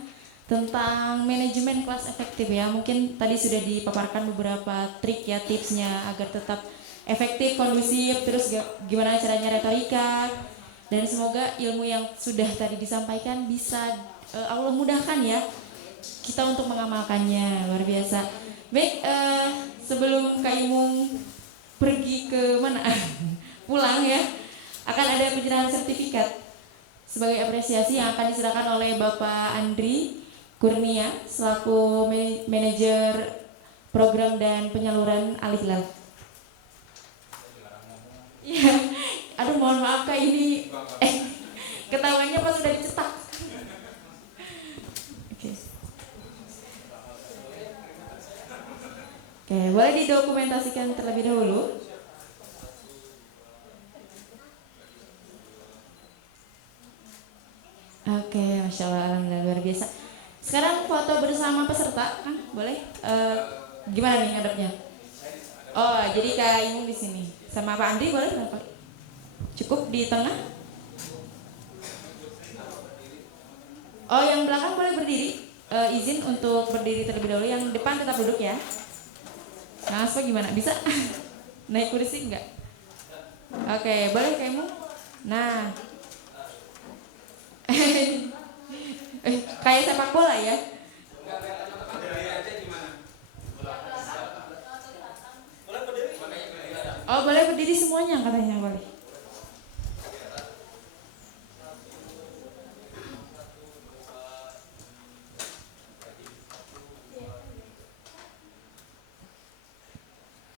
tentang manajemen kelas efektif ya. Mungkin tadi sudah dipaparkan beberapa trik ya, tipsnya agar tetap efektif, kondusif, terus gimana caranya retorika. Dan semoga ilmu yang sudah tadi disampaikan bisa Allah mudahkan ya kita untuk mengamalkannya. Luar biasa. Baik, sebelum Kak Imung pergi ke mana? Pulang ya, akan ada penyerahan sertifikat sebagai apresiasi yang akan diserahkan oleh Bapak Andri Kurnia selaku manajer program dan penyaluran Al Hilal. Ya, aduh mohon maaf Kak, ini ketahuannya pas sudah dicetak. Oke, boleh didokumentasikan terlebih dahulu. Oke, Masya Allah, alhamdulillah, luar biasa. Sekarang foto bersama peserta, kan? Boleh? Gimana nih ngadepnya? Oh, jadi Kak Imung di sini. Sama Pak Andri boleh berapa? Cukup di tengah? Oh, yang belakang boleh berdiri. Izin untuk berdiri terlebih dahulu. Yang depan tetap duduk ya. Nah, Aspa gimana? Bisa? Naik kursi enggak? Oke, boleh Kak Imung? Nah. Kayak sepak bola ya? Oh, boleh berdiri semuanya katanya, boleh.